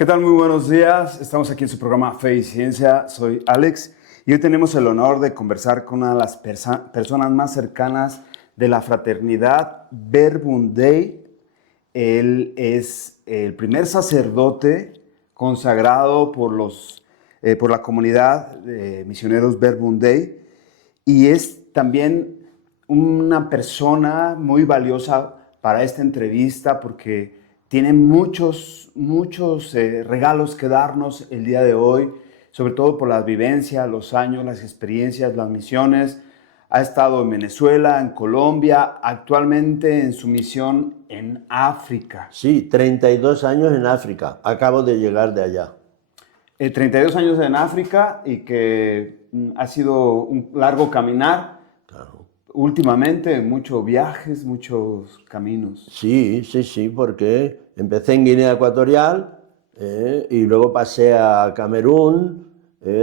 ¿Qué tal? Muy buenos días. Estamos aquí en su programa Fe y Ciencia. Soy Alex y hoy tenemos el honor de conversar con una de las personas más cercanas de la fraternidad Verbum Dei. Él es el primer sacerdote consagrado por la comunidad de misioneros Verbum Dei y es también una persona muy valiosa para esta entrevista porque tiene muchos regalos que darnos el día de hoy, sobre todo por las vivencias, los años, las experiencias, las misiones. Ha estado en Venezuela, en Colombia, actualmente en su misión en África. Sí, 32 años en África. Acabo de llegar de allá. 32 años en África y que ha sido un largo caminar. Claro. Últimamente, muchos viajes, muchos caminos. Sí, porque empecé en Guinea Ecuatorial y luego pasé a Camerún,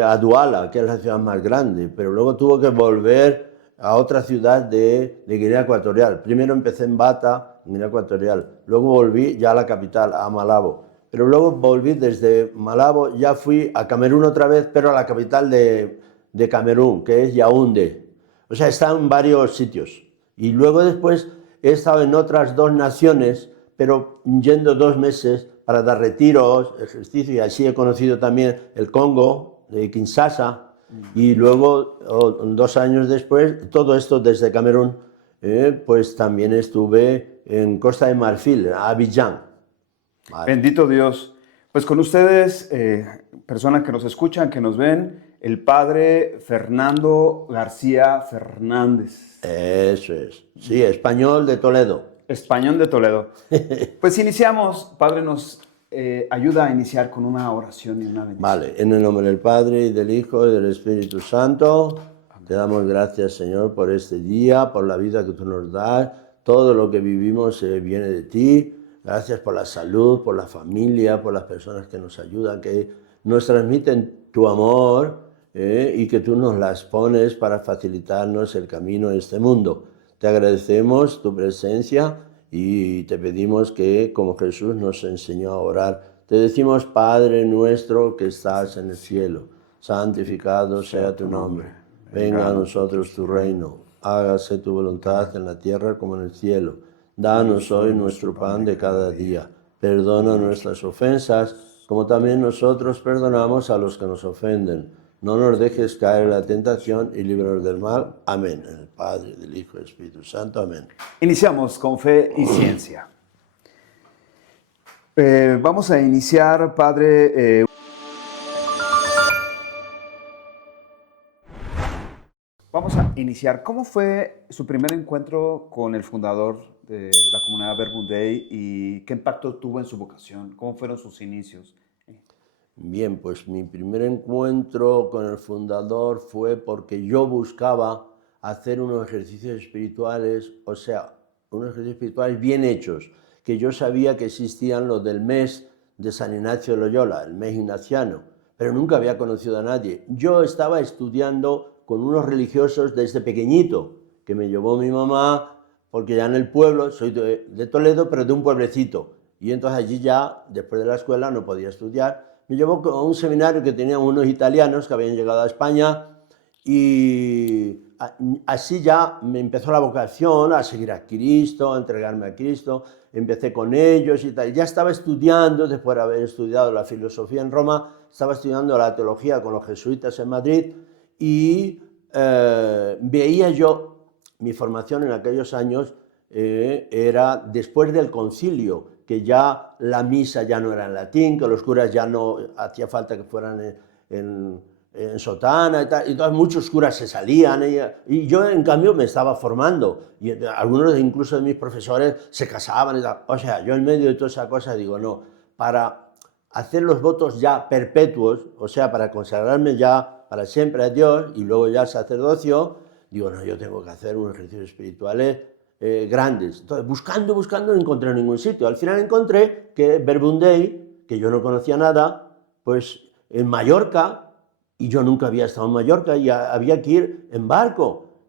a Duala, que es la ciudad más grande, pero luego tuve que volver a otra ciudad de Guinea Ecuatorial. Primero empecé en Bata, Guinea Ecuatorial, luego volví ya a la capital, a Malabo, pero luego volví desde Malabo, ya fui a Camerún otra vez, pero a la capital de Camerún, que es Yaoundé. O sea, he estado en varios sitios. Y luego después he estado en otras dos naciones, pero yendo 2 meses para dar retiros, ejercicio, y así he conocido también el Congo, de Kinshasa, y luego, 2 años después, todo esto desde Camerún, pues también estuve en Costa de Marfil, en Abidjan. Vale. Bendito Dios. Pues con ustedes, personas que nos escuchan, que nos ven, el padre Fernando García Fernández. Eso es. Sí, español de Toledo. Español de Toledo. Pues iniciamos, padre, nos ayuda a iniciar con una oración y una bendición. Vale, en el nombre del Padre, y del Hijo, y del Espíritu Santo, te damos gracias, Señor, por este día, por la vida que tú nos das. Todo lo que vivimos viene de ti. Gracias por la salud, por la familia, por las personas que nos ayudan, que nos transmiten tu amor y que tú nos las pones para facilitarnos el camino en este mundo. Te agradecemos tu presencia y te pedimos que, como Jesús nos enseñó a orar, te decimos, Padre nuestro que estás en el cielo, santificado sea tu nombre. Venga a nosotros tu reino, hágase tu voluntad en la tierra como en el cielo. Danos hoy nuestro pan de cada día. Perdona nuestras ofensas, como también nosotros perdonamos a los que nos ofenden. No nos dejes caer en la tentación y líbranos del mal. Amén. En el Padre, del Hijo y del Espíritu Santo. Amén. Iniciamos con fe y ciencia. Vamos a iniciar, padre. Vamos a iniciar. ¿Cómo fue su primer encuentro con el fundador de la comunidad Verbum Dei y qué impacto tuvo en su vocación? ¿Cómo fueron sus inicios? Bien, pues mi primer encuentro con el fundador fue porque yo buscaba hacer unos ejercicios espirituales, o sea, unos ejercicios espirituales bien hechos, que yo sabía que existían los del mes de San Ignacio de Loyola, el mes ignaciano, pero nunca había conocido a nadie. Yo estaba estudiando con unos religiosos desde pequeñito, que me llevó mi mamá, porque ya en el pueblo, soy de Toledo, pero de un pueblecito, y entonces allí ya, después de la escuela, no podía estudiar. Me llevó a un seminario que tenían unos italianos que habían llegado a España y así ya me empezó la vocación a seguir a Cristo, a entregarme a Cristo. Empecé con ellos y tal. Ya estaba estudiando, después de haber estudiado la filosofía en Roma, estaba estudiando la teología con los jesuitas en Madrid y veía yo, mi formación en aquellos años era después del concilio, que ya la misa ya no era en latín, que los curas ya no hacía falta que fueran en sotana y tal, y entonces muchos curas se salían y yo en cambio me estaba formando y algunos incluso de mis profesores se casaban y tal. O sea, yo en medio de toda esa cosa digo, no, para hacer los votos ya perpetuos, o sea, para consagrarme ya para siempre a Dios y luego ya al sacerdocio, digo, no, yo tengo que hacer unos ejercicios espirituales grandes. Entonces, buscando, no encontré ningún sitio. Al final encontré que Verbum Dei, que yo no conocía nada, pues en Mallorca, y yo nunca había estado en Mallorca, y había que ir en barco.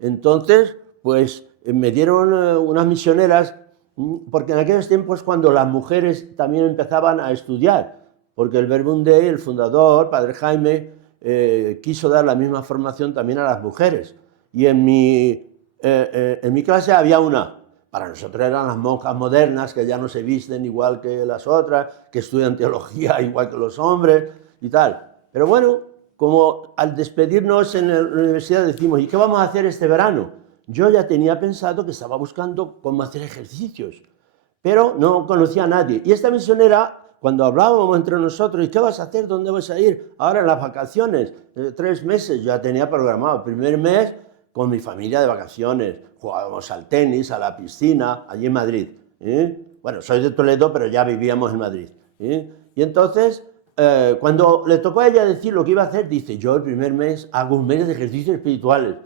Entonces, pues me dieron unas misioneras porque en aquellos tiempos cuando las mujeres también empezaban a estudiar, porque el Verbum Dei, el fundador, Padre Jaime, quiso dar la misma formación también a las mujeres. Y en mi clase había una. Para nosotros eran las monjas modernas, que ya no se visten igual que las otras, que estudian teología igual que los hombres y tal. Pero bueno, como al despedirnos en la universidad decimos, ¿y qué vamos a hacer este verano? Yo ya tenía pensado que estaba buscando cómo hacer ejercicios, pero no conocía a nadie. Y esta misionera, cuando hablábamos entre nosotros, ¿y qué vas a hacer? ¿Dónde vas a ir? Ahora en las vacaciones, 3 meses, ya tenía programado. El primer mes con mi familia de vacaciones, jugábamos al tenis, a la piscina, allí en Madrid. Bueno, soy de Toledo, pero ya vivíamos en Madrid. Y entonces, cuando le tocó a ella decir lo que iba a hacer, dice, yo el primer mes hago un mes de ejercicios espirituales.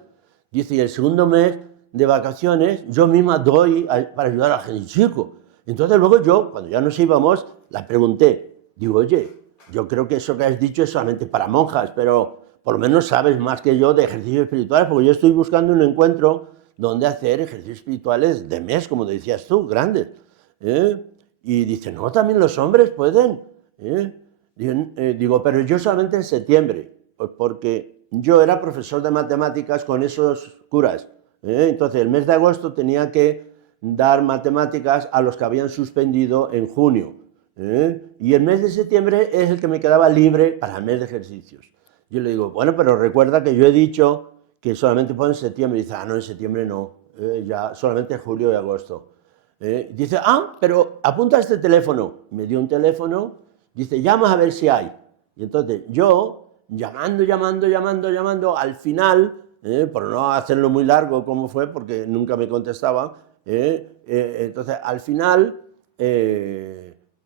Dice, y el segundo mes de vacaciones, yo misma doy para ayudar a la gente. Chico. Entonces luego yo, cuando ya nos íbamos, la pregunté, digo, oye, yo creo que eso que has dicho es solamente para monjas, pero por lo menos sabes más que yo de ejercicios espirituales, porque yo estoy buscando un encuentro donde hacer ejercicios espirituales de mes, como decías tú, grandes. Y dice, no, también los hombres pueden. Digo, pero yo solamente en septiembre, pues porque yo era profesor de matemáticas con esos curas. Entonces, el mes de agosto tenía que dar matemáticas a los que habían suspendido en junio. Y el mes de septiembre es el que me quedaba libre para el mes de ejercicios. Yo le digo, bueno, pero recuerda que yo he dicho que solamente puedo en septiembre. Y dice, no, en septiembre no, ya solamente julio y agosto. Dice, pero apunta este teléfono. Me dio un teléfono, dice, llama a ver si hay. Y entonces yo, llamando, al final, por no hacerlo muy largo como fue, porque nunca me contestaba, entonces al final,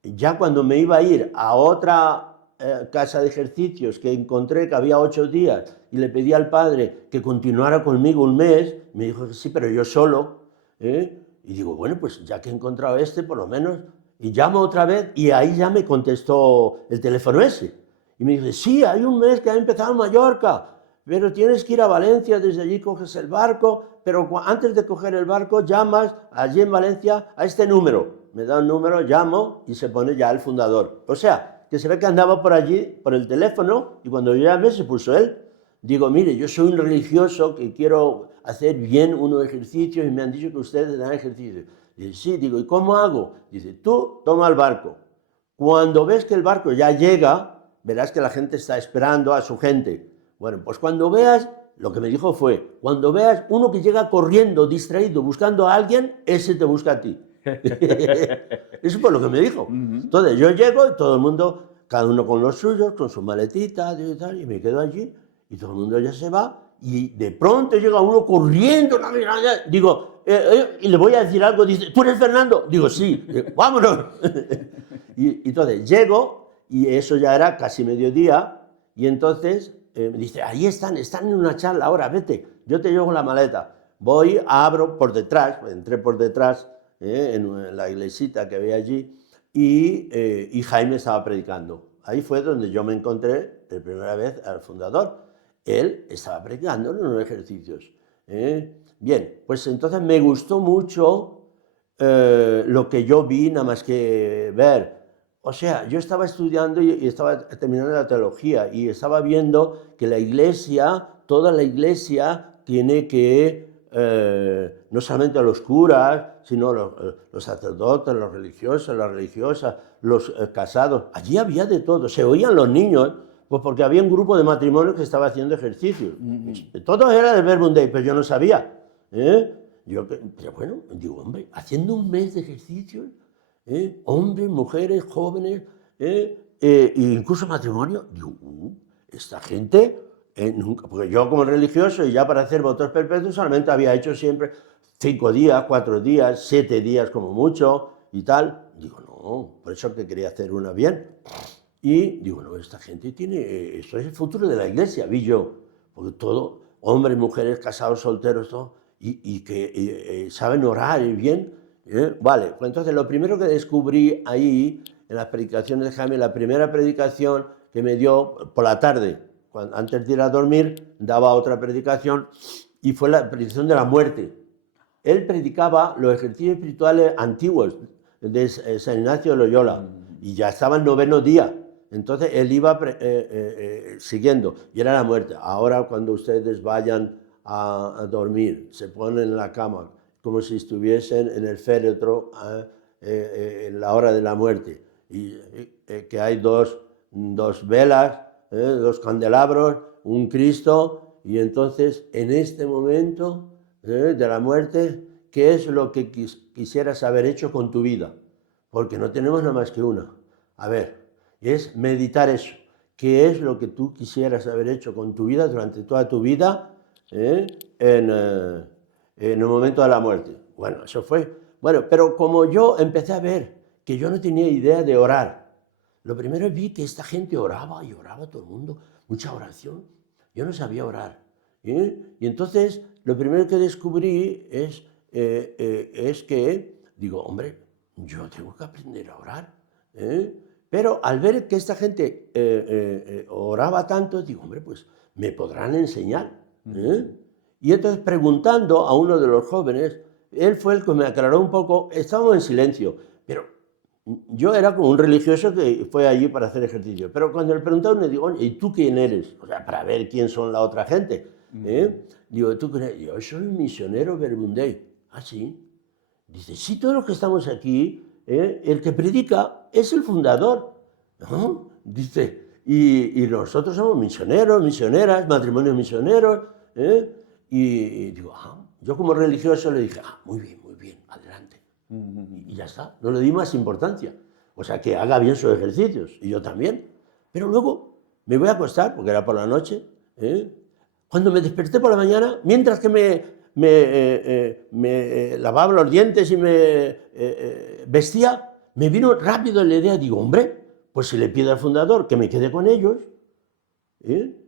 ya cuando me iba a ir a otra casa de ejercicios que encontré que había 8 días y le pedí al padre que continuara conmigo un mes, me dijo que sí, pero yo solo. Y digo, bueno, pues ya que he encontrado por lo menos, y llamo otra vez y ahí ya me contestó el teléfono ese. Y me dice, sí, hay un mes que ha empezado en Mallorca, pero tienes que ir a Valencia, desde allí coges el barco, pero antes de coger el barco llamas allí en Valencia a este número. Me da un número, llamo y se pone ya el fundador. O sea, que se ve que andaba por allí, por el teléfono, y cuando yo llamé se puso él. Digo, mire, yo soy un religioso que quiero hacer bien unos ejercicios y me han dicho que ustedes dan ejercicios. Dice, sí, digo, ¿y cómo hago? Dice, tú toma el barco. Cuando ves que el barco ya llega, verás que la gente está esperando a su gente. Bueno, pues cuando veas, lo que me dijo fue, cuando veas uno que llega corriendo, distraído, buscando a alguien, ese te busca a ti. Eso fue lo que me dijo. Entonces yo llego y todo el mundo, cada uno con los suyos, con sus maletitas y tal, y me quedo allí y todo el mundo ya se va y de pronto llega uno corriendo, digo, y le voy a decir algo, dice, ¿tú eres Fernando? Digo, sí, vámonos. Y entonces llego y eso ya era casi mediodía y entonces me dice, ahí están en una charla ahora, vete, yo te llevo la maleta. Voy, abro por detrás, entré por detrás, en la iglesita que había allí, y Jaime estaba predicando. Ahí fue donde yo me encontré de primera vez al fundador. Él estaba predicando en unos ejercicios. Bien, pues entonces me gustó mucho lo que yo vi, nada más que ver. O sea, yo estaba estudiando y estaba terminando la teología y estaba viendo que la iglesia, toda la iglesia, tiene que no solamente los curas, sino los sacerdotes, los religiosos, las religiosas, los casados. Allí había de todo. Se oían los niños, pues porque había un grupo de matrimonios que estaba haciendo ejercicios. Todo era del Verbum Dei, pero yo no sabía. Pero bueno, digo, hombre, haciendo un mes de ejercicios, hombres, mujeres, jóvenes, e incluso matrimonio, digo, esta gente... nunca, porque yo como religioso y ya para hacer votos perpetuos solamente había hecho siempre 5 días, 4 días, 7 días como mucho y tal. Digo, no, por eso que quería hacer una bien. Y digo, no, esta gente tiene, esto es el futuro de la iglesia, vi yo, porque todo, hombres, mujeres, casados, solteros, todo, y que saben orar y bien. Vale, pues entonces lo primero que descubrí ahí, en las predicaciones de Jaime, la primera predicación que me dio por la tarde, antes de ir a dormir, daba otra predicación y fue la predicación de la muerte. él predicaba los ejercicios espirituales antiguos de San Ignacio de Loyola y ya estaba el 9º día. Entonces él iba siguiendo y era la muerte. Ahora cuando ustedes vayan a dormir, se ponen en la cama como si estuviesen en el féretro en la hora de la muerte y que hay dos velas, 2 candelabros, un Cristo y entonces en este momento de la muerte, ¿qué es lo que quisieras haber hecho con tu vida? Porque no tenemos nada más que una. A ver, es meditar eso. ¿Qué es lo que tú quisieras haber hecho con tu vida durante toda tu vida en el momento de la muerte? Bueno, eso fue. Bueno, pero como yo empecé a ver que yo no tenía idea de orar, lo primero vi que esta gente oraba y oraba todo el mundo, mucha oración. Yo no sabía orar. Y entonces lo primero que descubrí es que, digo, hombre, yo tengo que aprender a orar. Pero al ver que esta gente oraba tanto, digo, hombre, pues me podrán enseñar. Y entonces preguntando a uno de los jóvenes, él fue el que me aclaró un poco, estábamos en silencio, pero yo era como un religioso que fue allí para hacer ejercicio. Pero cuando le preguntaron, le digo, ¿y tú quién eres? O sea, para ver quién son la otra gente. Digo, ¿tú quién eres? Yo soy un misionero Verbundey. ¿Ah, sí? Dice, sí, todos los que estamos aquí, el que predica es el fundador. ¿No? Dice, y nosotros somos misioneros, misioneras, matrimonios misioneros. Y digo, yo como religioso le dije, muy bien, adelante. Y ya está, no le di más importancia. O sea, que haga bien sus ejercicios, y yo también. Pero luego me voy a acostar, porque era por la noche. Cuando me desperté por la mañana, mientras que me lavaba los dientes y me vestía, me vino rápido la idea, digo, hombre, pues si le pido al fundador que me quede con ellos,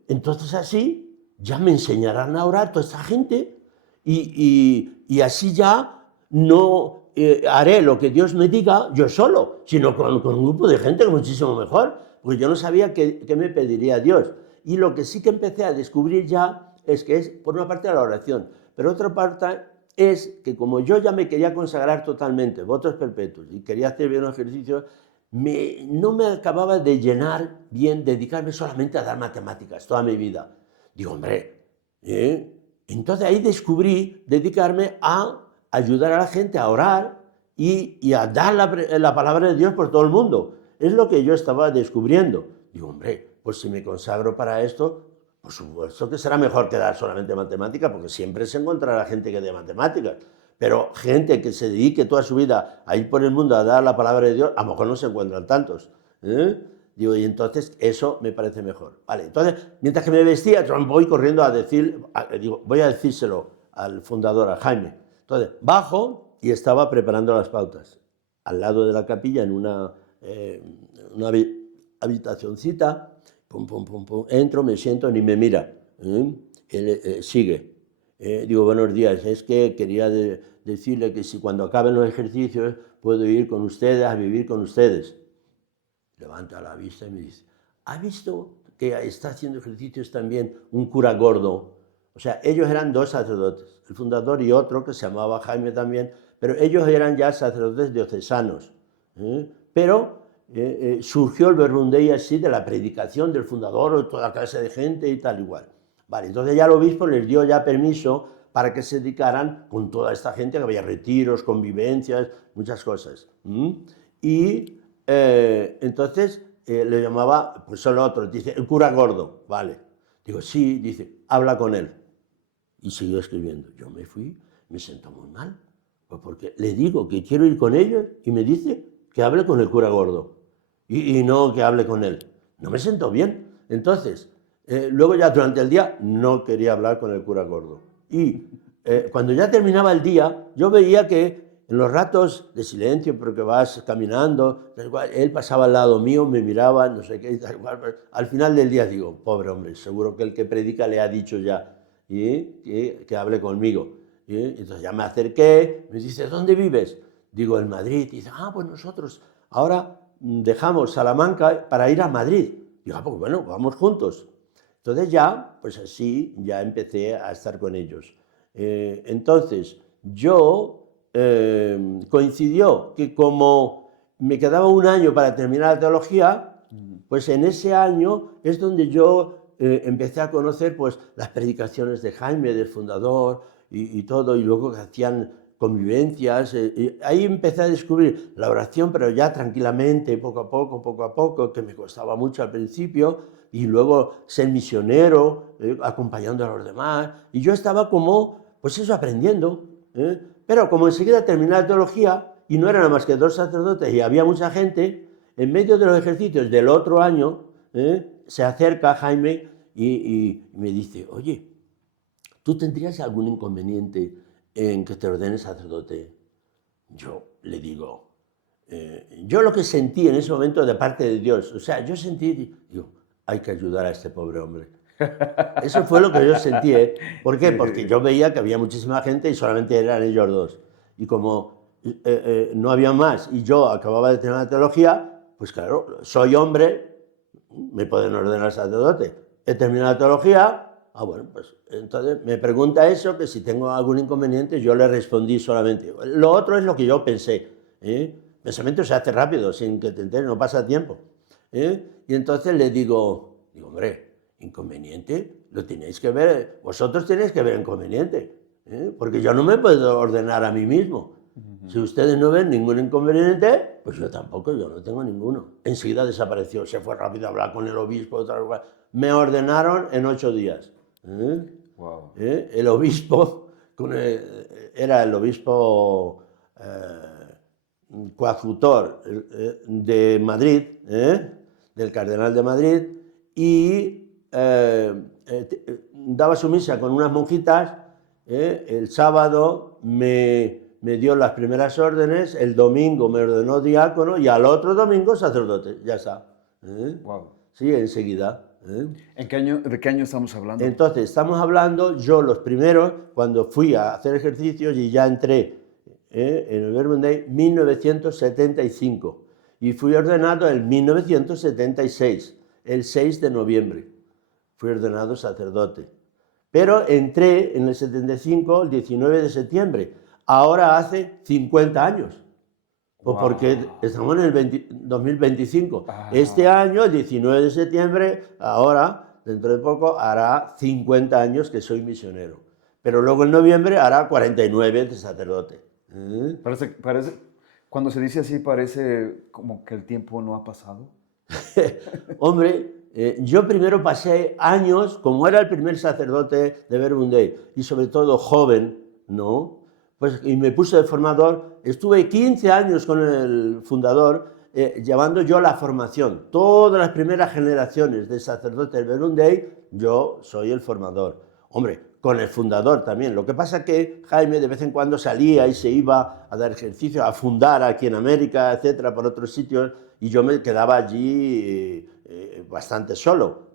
entonces así ya me enseñarán a orar toda esta gente y así ya no haré lo que Dios me diga yo solo, sino con un grupo de gente muchísimo mejor, porque yo no sabía qué me pediría Dios. Y lo que sí que empecé a descubrir ya es que es, por una parte, la oración, pero otra parte es que como yo ya me quería consagrar totalmente, votos perpetuos, y quería hacer bien los ejercicios, no me acababa de llenar bien dedicarme solamente a dar matemáticas toda mi vida. Digo, hombre, entonces ahí descubrí dedicarme a ayudar a la gente a orar y a dar la palabra de Dios por todo el mundo. Es lo que yo estaba descubriendo. Digo, hombre, pues si me consagro para esto, por supuesto que será mejor que dar solamente matemáticas, porque siempre se encontrará gente que dé matemáticas. Pero gente que se dedique toda su vida a ir por el mundo a dar la palabra de Dios, a lo mejor no se encuentran tantos. Digo, y entonces eso me parece mejor. Vale, entonces, mientras que me vestía, voy corriendo a digo, voy a decírselo al fundador, a Jaime. Entonces, bajo y estaba preparando las pautas. Al lado de la capilla, en una habitacioncita, pum, pum, pum, pum, entro, me siento, ni me mira. Él sigue. Digo, buenos días, es que quería decirle que si cuando acaben los ejercicios puedo ir con ustedes, a vivir con ustedes. Levanta la vista y me dice, ¿ha visto que está haciendo ejercicios también un cura gordo? O sea, ellos eran 2 sacerdotes, el fundador y otro que se llamaba Jaime también, pero ellos eran ya sacerdotes diocesanos. Pero surgió el Verbundey así de la predicación del fundador, toda clase de gente y tal igual. Vale, entonces ya el obispo les dio ya permiso para que se dedicaran con toda esta gente, que había retiros, convivencias, muchas cosas. Y entonces le llamaba, pues solo otro, dice, el cura gordo, vale. Digo, sí, dice, habla con él. Y siguió escribiendo. Yo me fui, me sentó muy mal, pues porque le digo que quiero ir con ellos y me dice que hable con el cura gordo y no que hable con él. No me sentó bien. Entonces, luego ya durante el día no quería hablar con el cura gordo. Y cuando ya terminaba el día, yo veía que en los ratos de silencio, porque vas caminando, él pasaba al lado mío, me miraba, no sé qué, tal cual. Al final del día digo, pobre hombre, seguro que el que predica le ha dicho ya que hable conmigo. Entonces ya me acerqué, me dice, ¿dónde vives? Digo, en Madrid. Y dice, pues nosotros ahora dejamos Salamanca para ir a Madrid. Digo, pues bueno, vamos juntos. Entonces ya, pues así, ya empecé a estar con ellos. Entonces, yo coincidió que como me quedaba un año para terminar la teología, pues en ese año es donde yo empecé a conocer pues, las predicaciones de Jaime, del fundador, y todo, y luego que hacían convivencias. Y ahí empecé a descubrir la oración, pero ya tranquilamente, poco a poco, que me costaba mucho al principio, y luego ser misionero, acompañando a los demás. Y yo estaba como, pues eso, aprendiendo. Pero como enseguida terminé la teología, y no eran nada más que 2 sacerdotes, y había mucha gente, en medio de los ejercicios del otro año, se acerca Jaime y me dice, oye, ¿tú tendrías algún inconveniente en que te ordenes sacerdote? Yo le digo, yo lo que sentí en ese momento de parte de Dios, o sea, yo sentí, digo, hay que ayudar a este pobre hombre. Eso fue lo que yo sentí, ¿eh? ¿Por qué? Porque yo veía que había muchísima gente y solamente eran ellos dos. Y como no había más y yo acababa de tener la teología, pues claro, soy hombre, me pueden ordenar sacerdote. He terminado la teología, bueno, pues entonces me pregunta eso, que si tengo algún inconveniente, yo le respondí solamente. Lo otro es lo que yo pensé. Pensamiento se hace rápido, sin que te enteres, no pasa tiempo. Y entonces le digo, hombre, inconveniente, lo tenéis que ver, vosotros tenéis que ver inconveniente, porque yo no me puedo ordenar a mí mismo. Si ustedes no ven ningún inconveniente, pues yo tampoco, yo no tengo ninguno. Enseguida desapareció, se fue rápido a hablar con el obispo, me ordenaron en 8 días. Wow. El obispo, era el obispo coadjutor de Madrid, del cardenal de Madrid, y daba su misa con unas monjitas. El sábado me dio las primeras órdenes, el domingo me ordenó diácono y al otro domingo sacerdote, ya está. Wow. Sí, enseguida. ¿En qué año, de qué año estamos hablando? Entonces, estamos hablando, yo los primeros, cuando fui a hacer ejercicios y ya entré en el Verbum Dei, 1975, y fui ordenado en 1976, el 6 de noviembre, fui ordenado sacerdote. Pero entré en el 75, el 19 de septiembre, ahora hace 50 años. Pues porque estamos en el 2025. Este año, el 19 de septiembre, ahora, dentro de poco, hará 50 años que soy misionero. Pero luego en noviembre hará 49 de sacerdote. Parece, cuando se dice así, parece como que el tiempo no ha pasado. Hombre, yo primero pasé años, como era el primer sacerdote de Verbum Dei, y sobre todo joven, ¿no? Pues, y me puse de formador, estuve 15 años con el fundador, llevando yo la formación. Todas las primeras generaciones de sacerdotes del Verbum Dei, yo soy el formador. Hombre, con el fundador también. Lo que pasa es que Jaime de vez en cuando salía y se iba a dar ejercicio, a fundar aquí en América, etcétera, por otros sitios, y yo me quedaba allí bastante solo.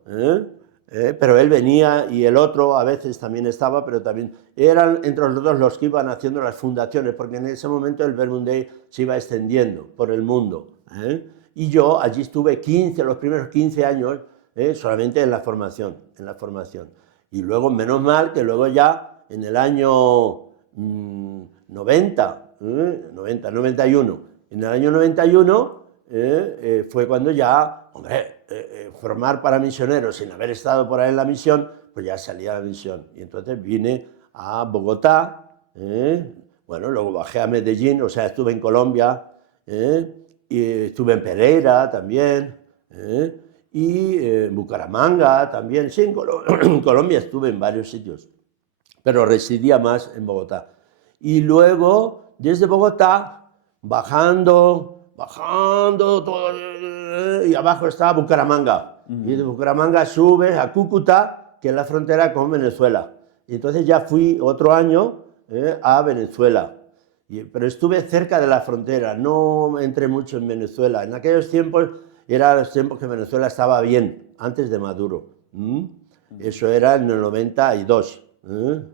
Pero él venía y el otro a veces también estaba, pero también eran entre los dos los que iban haciendo las fundaciones, porque en ese momento el Verbum Dei se iba extendiendo por el mundo. Y yo allí estuve los primeros 15 años solamente en la formación, Y luego, menos mal, que luego ya en el año 91, en el año 91 fue cuando ya, hombre, formar para misioneros sin haber estado por ahí en la misión, pues ya salía la misión. Y entonces vine a Bogotá, bueno, luego bajé a Medellín, o sea, estuve en Colombia, y estuve en Pereira también, y en Bucaramanga también. Sí, en Colombia estuve en varios sitios, pero residía más en Bogotá. Y luego, desde Bogotá, bajando todo, y abajo está Bucaramanga. Y de Bucaramanga subes a Cúcuta, que es la frontera con Venezuela. Y entonces ya fui otro año a Venezuela. Pero estuve cerca de la frontera, no entré mucho en Venezuela. En aquellos tiempos, eran los tiempos que Venezuela estaba bien, antes de Maduro. Eso era en el 92, en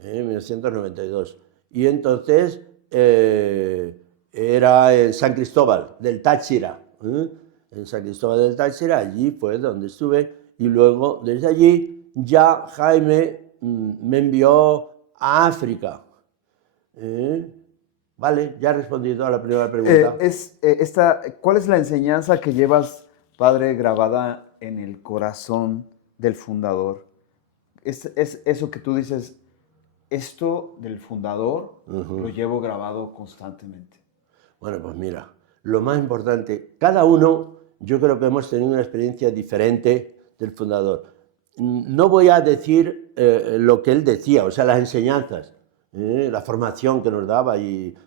1992. Y entonces era en San Cristóbal del Táchira. En San Cristóbal del Táchira, allí fue donde estuve. Y luego, desde allí, ya Jaime me envió a África. Vale, ya he respondido a la primera pregunta. ¿Cuál es la enseñanza que llevas, padre, grabada en el corazón del fundador? Es eso que tú dices, esto del fundador lo llevo grabado constantemente. Bueno, pues mira, lo más importante, cada uno, yo creo que hemos tenido una experiencia diferente del fundador. No voy a decir lo que él decía, o sea, las enseñanzas, la formación que nos daba,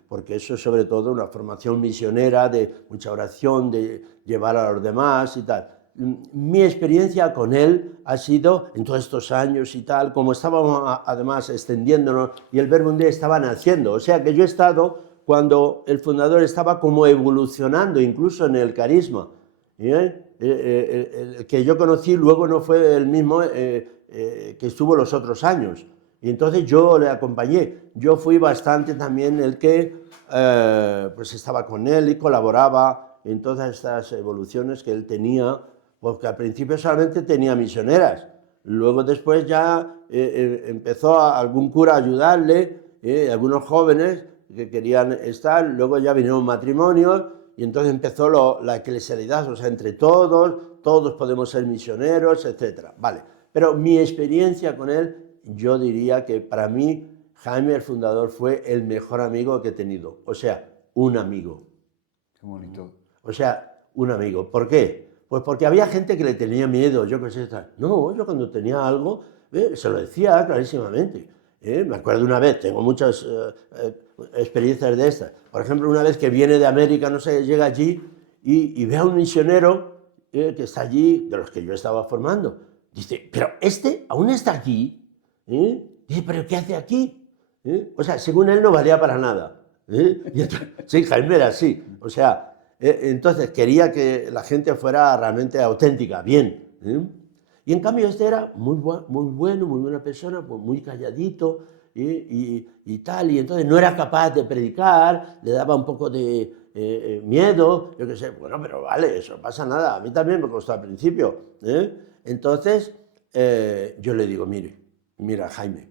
porque eso es sobre todo una formación misionera de mucha oración, de llevar a los demás y tal. Mi experiencia con él ha sido, en todos estos años y tal, como estábamos además extendiéndonos y el Verbum Dei estaba naciendo, o sea que yo he estado cuando el fundador estaba como evolucionando incluso en el carisma. El que yo conocí luego no fue el mismo que estuvo los otros años. Y entonces yo le acompañé. Yo fui bastante también el que pues estaba con él y colaboraba en todas estas evoluciones que él tenía, porque al principio solamente tenía misioneras. Luego después ya empezó algún cura a ayudarle, algunos jóvenes que querían estar, luego ya vinieron matrimonios y entonces empezó la eclesialidad, o sea, entre todos podemos ser misioneros, etc. Vale, pero mi experiencia con él, yo diría que para mí Jaime el fundador fue el mejor amigo que he tenido, o sea, un amigo. Qué bonito. O sea, un amigo. ¿Por qué? Pues porque había gente que le tenía miedo, yo qué sé, no, yo cuando tenía algo, se lo decía clarísimamente. Me acuerdo una vez, tengo muchas experiencias de estas. Por ejemplo, una vez que viene de América, no sé, llega allí y ve a un misionero que está allí, de los que yo estaba formando. Dice, pero este aún está aquí. Dice, pero ¿qué hace aquí? O sea, según él no valía para nada. Y entonces, sí, Jaime era así. O sea, entonces quería que la gente fuera realmente auténtica, bien. Y en cambio este era muy bueno, muy buena persona, pues muy calladito y tal, y entonces no era capaz de predicar, le daba un poco de miedo, yo qué sé, bueno, pero vale, eso no pasa nada, a mí también me costó al principio. Entonces yo le digo, mira Jaime,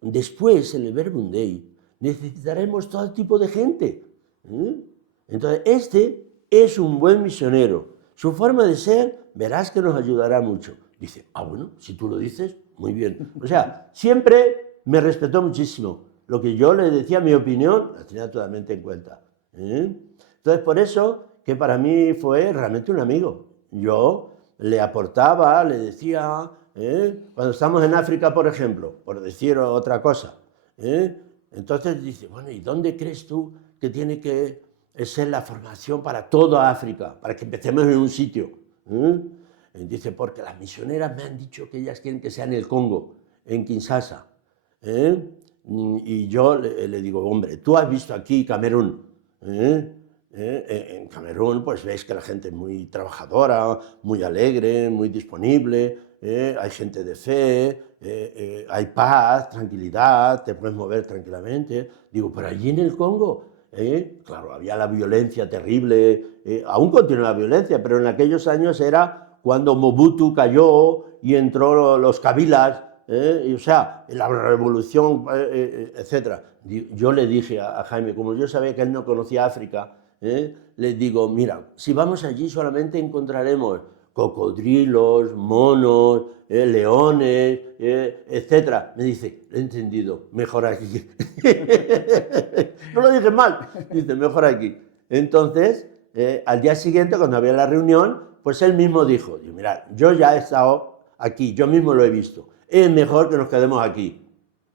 después en el Verbum Dei necesitaremos todo tipo de gente. Entonces este es un buen misionero. Su forma de ser, verás que nos ayudará mucho. Dice, bueno, si tú lo dices, muy bien. O sea, siempre me respetó muchísimo. Lo que yo le decía, mi opinión, la tenía totalmente en cuenta. Entonces, por eso, que para mí fue realmente un amigo. Yo le aportaba, le decía, cuando estamos en África, por ejemplo, por decir otra cosa, entonces dice, bueno, ¿y dónde crees tú que tiene que ser la formación para toda África, para que empecemos en un sitio? Dice, porque las misioneras me han dicho que ellas quieren que sea en el Congo, en Kinshasa. Y yo le digo, hombre, tú has visto aquí Camerún. En Camerún pues ves que la gente es muy trabajadora, muy alegre, muy disponible, hay gente de fe, hay paz, tranquilidad, te puedes mover tranquilamente. Digo, pero allí en el Congo, claro, había la violencia terrible, aún continúa la violencia, pero en aquellos años era cuando Mobutu cayó y entró los kabilas, o sea, la revolución, etc. Yo le dije a Jaime, como yo sabía que él no conocía África, le digo, mira, si vamos allí solamente encontraremos cocodrilos, monos, leones, etc. Me dice, he entendido, mejor aquí. No lo dije mal, dice, mejor aquí. Entonces, al día siguiente, cuando había la reunión, pues él mismo dijo, mira, yo ya he estado aquí, yo mismo lo he visto, es mejor que nos quedemos aquí.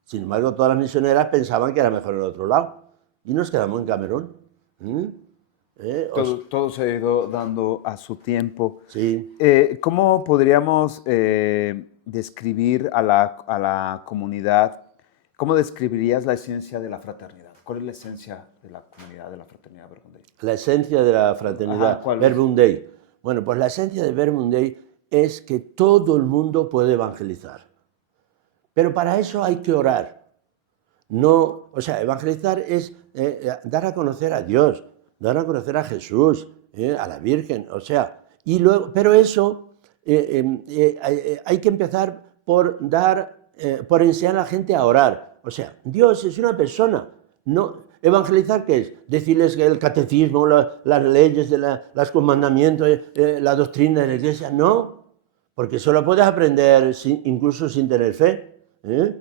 Sin embargo, todas las misioneras pensaban que era mejor el otro lado. Y nos quedamos en Camerún. Todo se ha ido dando a su tiempo. Sí. ¿Cómo podríamos describir a la comunidad? ¿Cómo describirías la esencia de la fraternidad? ¿Cuál es la esencia de la comunidad de la fraternidad Verbum Dei? La esencia de la fraternidad Verbum Dei. Bueno, pues la esencia de Verbum Dei es que todo el mundo puede evangelizar. Pero para eso hay que orar. No, o sea, evangelizar es dar a conocer a Dios, dar a conocer a Jesús, a la Virgen, o sea, y luego, pero eso hay que empezar por enseñar a la gente a orar. O sea, Dios es una persona. No, evangelizar, ¿qué es? Decirles que el catecismo, las leyes, los comandamientos, la doctrina de la iglesia. No, porque eso lo puedes aprender incluso sin tener fe.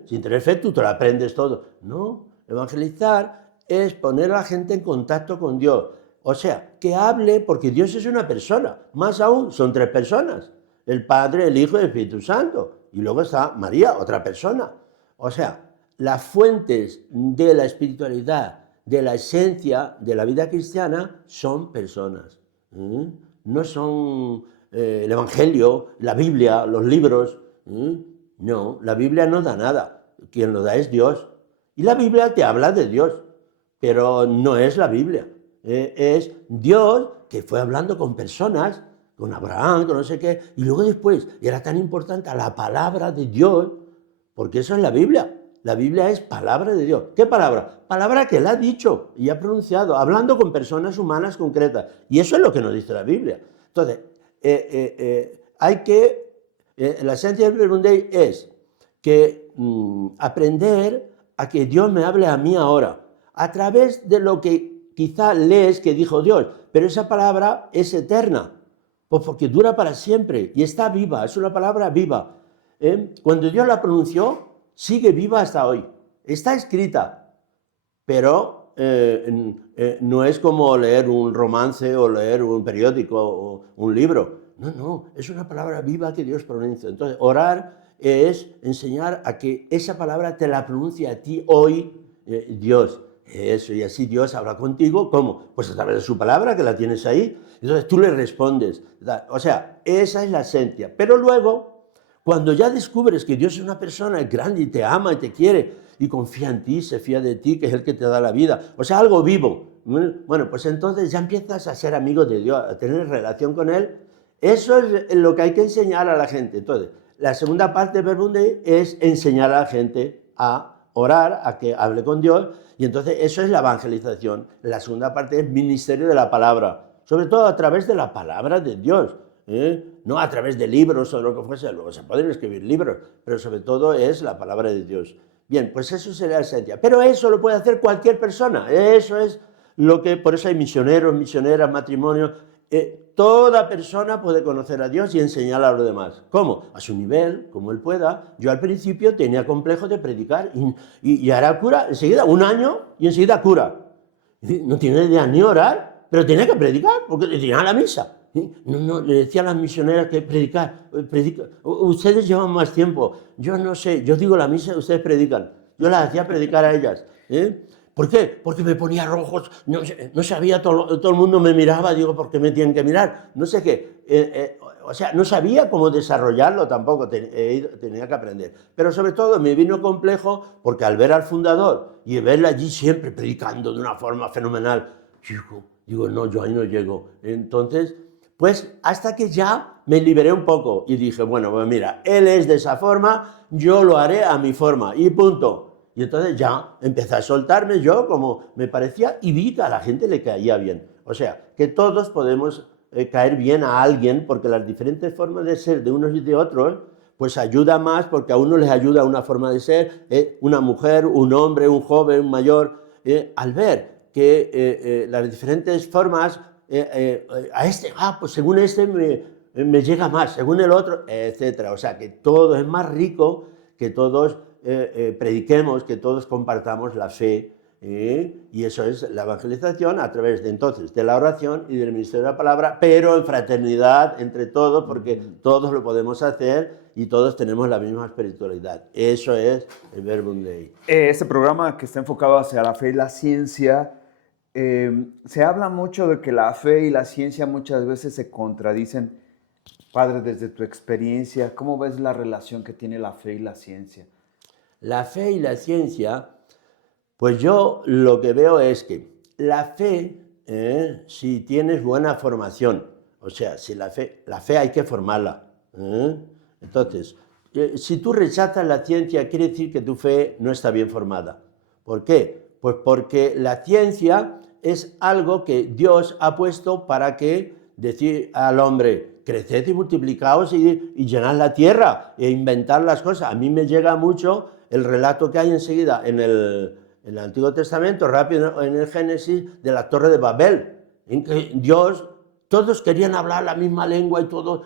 Sin tener fe tú te lo aprendes todo. No, evangelizar es poner a la gente en contacto con Dios. O sea, que hable, porque Dios es una persona. Más aún, son 3 personas. El Padre, el Hijo y el Espíritu Santo. Y luego está María, otra persona. O sea, las fuentes de la espiritualidad, de la esencia de la vida cristiana, son personas. No son el Evangelio, la Biblia, los libros. No, la Biblia no da nada. Quien lo da es Dios. Y la Biblia te habla de Dios, pero no es la Biblia. Es Dios que fue hablando con personas, con Abraham, con no sé qué, y luego después, y era tan importante la palabra de Dios, porque eso es la Biblia. La Biblia es palabra de Dios. ¿Qué palabra? Palabra que Él ha dicho y ha pronunciado, hablando con personas humanas concretas. Y eso es lo que nos dice la Biblia. Entonces, la esencia del Verbum Dei es que aprender a que Dios me hable a mí ahora, a través de lo que quizá lees que dijo Dios, pero esa palabra es eterna, pues porque dura para siempre y está viva, es una palabra viva. Cuando Dios la pronunció, sigue viva hasta hoy. Está escrita, pero no es como leer un romance o leer un periódico o un libro. No, es una palabra viva que Dios pronuncia. Entonces, orar es enseñar a que esa palabra te la pronuncie a ti hoy Dios. Eso, y así Dios habla contigo, ¿cómo? Pues a través de su palabra, que la tienes ahí. Entonces tú le respondes. O sea, esa es la esencia. Pero luego, cuando ya descubres que Dios es una persona grande y te ama y te quiere y confía en ti, se fía de ti, que es el que te da la vida, o sea, algo vivo, bueno, pues entonces ya empiezas a ser amigo de Dios, a tener relación con Él. Eso es lo que hay que enseñar a la gente. Entonces, la segunda parte de Verbum Dei es enseñar a la gente a orar, a que hable con Dios, y entonces eso es la evangelización. La segunda parte es ministerio de la palabra, sobre todo a través de la palabra de Dios. No a través de libros o lo que fuese, luego se pueden escribir libros, pero sobre todo es la palabra de Dios. Bien, pues eso sería la esencia, pero eso lo puede hacer cualquier persona, eso es lo que, por eso hay misioneros, misioneras, matrimonios, toda persona puede conocer a Dios y enseñar a los demás. ¿Cómo? A su nivel, como él pueda. Yo al principio tenía complejo de predicar y ahora cura enseguida, 1 año y enseguida cura. No tiene idea ni orar, pero tenía que predicar porque le tenía la misa. No, le decía a las misioneras que predicar. Ustedes llevan más tiempo. Yo no sé, yo digo la misa y ustedes predican. Yo las hacía predicar a ellas. ¿Por qué? Porque me ponía rojos, no sabía, todo el mundo me miraba, digo, ¿por qué me tienen que mirar? No sé qué. O sea, no sabía cómo desarrollarlo tampoco, tenía que aprender. Pero sobre todo me vino complejo porque al ver al fundador y verle allí siempre predicando de una forma fenomenal, digo, no, yo ahí no llego. Entonces, pues hasta que ya me liberé un poco y dije, bueno, pues mira, él es de esa forma, yo lo haré a mi forma y punto. Y entonces ya empecé a soltarme yo como me parecía y vi que a la gente le caía bien. O sea, que todos podemos caer bien a alguien porque las diferentes formas de ser de unos y de otros pues ayuda más porque a uno les ayuda una forma de ser, una mujer, un hombre, un joven, un mayor, al ver que las diferentes formas a este, pues según este me llega más, según el otro, etc. O sea, que todo es más rico, que todos prediquemos, que todos compartamos la fe, y eso es la evangelización a través de entonces de la oración y del ministerio de la palabra, pero en fraternidad entre todos, porque todos lo podemos hacer y todos tenemos la misma espiritualidad. Eso es el Verbum Dei. Este programa que está enfocado hacia la fe y la ciencia, se habla mucho de que la fe y la ciencia muchas veces se contradicen. Padre, desde tu experiencia, ¿cómo ves la relación que tiene la fe y la ciencia? La fe y la ciencia, pues yo lo que veo es que la fe, si tienes buena formación, o sea, si la fe hay que formarla. Entonces, si tú rechazas la ciencia, quiere decir que tu fe no está bien formada. ¿Por qué? Pues porque la ciencia es algo que Dios ha puesto para que decir al hombre, creced y multiplicaos y llenad la tierra e inventar las cosas. A mí me llega mucho el relato que hay enseguida en el Antiguo Testamento, rápido en el Génesis, de la Torre de Babel, en que Dios, todos querían hablar la misma lengua y todos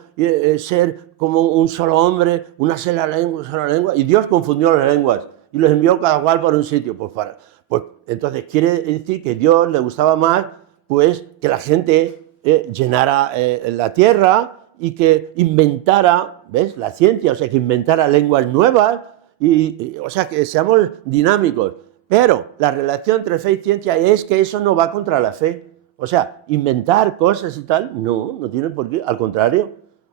ser como un solo hombre, una sola lengua, y Dios confundió las lenguas y los envió cada cual por un sitio. Pues entonces quiere decir que a Dios le gustaba más pues, que la gente llenara la tierra y que inventara, ¿ves?, la ciencia, o sea, que inventara lenguas nuevas, o sea, que seamos dinámicos. Pero la relación entre fe y ciencia es que eso no va contra la fe. O sea, inventar cosas y tal, no tiene por qué. Al contrario,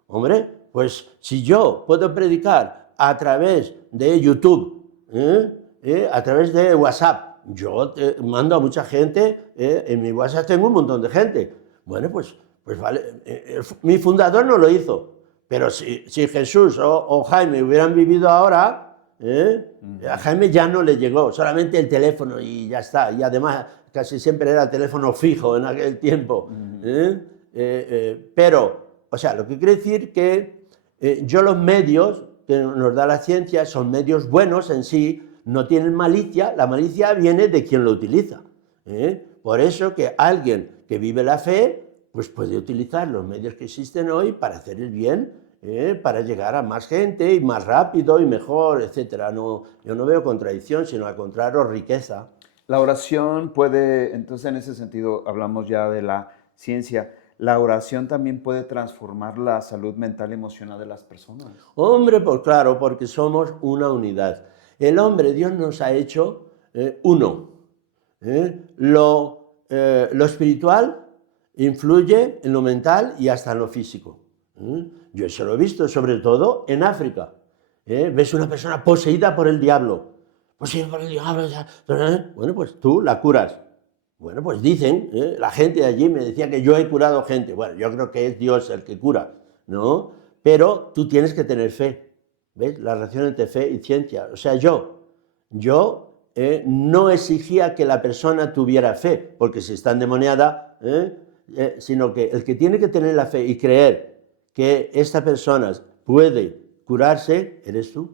hombre, pues si yo puedo predicar a través de YouTube, a través de WhatsApp, yo mando a mucha gente, en mi WhatsApp tengo un montón de gente. Bueno, pues vale, mi fundador no lo hizo, pero si Jesús o Jaime hubieran vivido ahora, a Jaime ya no le llegó, solamente el teléfono y ya está. Y además casi siempre era teléfono fijo en aquel tiempo. Pero, o sea, lo que quiere decir que yo los medios que nos da la ciencia son medios buenos en sí, no tienen malicia, la malicia viene de quien lo utiliza. Por eso que alguien que vive la fe, pues puede utilizar los medios que existen hoy para hacer el bien, para llegar a más gente y más rápido y mejor, etc. Yo no veo contradicción, sino al contrario, riqueza. La oración puede, entonces en ese sentido hablamos ya de la ciencia, la oración también puede transformar la salud mental y emocional de las personas. Hombre, pues claro, porque somos una unidad. El hombre, Dios nos ha hecho uno. Lo espiritual influye en lo mental y hasta en lo físico. Yo eso lo he visto, sobre todo en África. Ves una persona poseída por el diablo. Poseída por el diablo. Bueno, pues tú la curas. Bueno, pues dicen, la gente de allí me decía que yo he curado gente. Bueno, yo creo que es Dios el que cura, ¿no? Pero tú tienes que tener fe. ¿Ves? La relación entre fe y ciencia. O sea, yo no exigía que la persona tuviera fe, porque si está endemoniada, sino que el que tiene que tener la fe y creer que esta persona puede curarse, eres tú.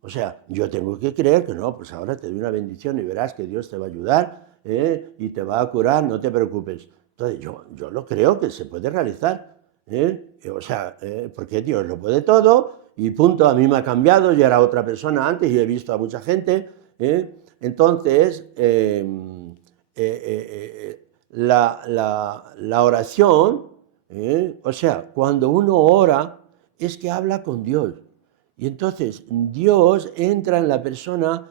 O sea, yo tengo que creer que no, pues ahora te doy una bendición y verás que Dios te va a ayudar y te va a curar, no te preocupes. Entonces, yo lo creo que se puede realizar. O sea, porque Dios lo puede todo y punto, a mí me ha cambiado, yo era otra persona antes y he visto a mucha gente. Entonces, la oración, o sea, cuando uno ora es que habla con Dios. Y entonces Dios entra en la persona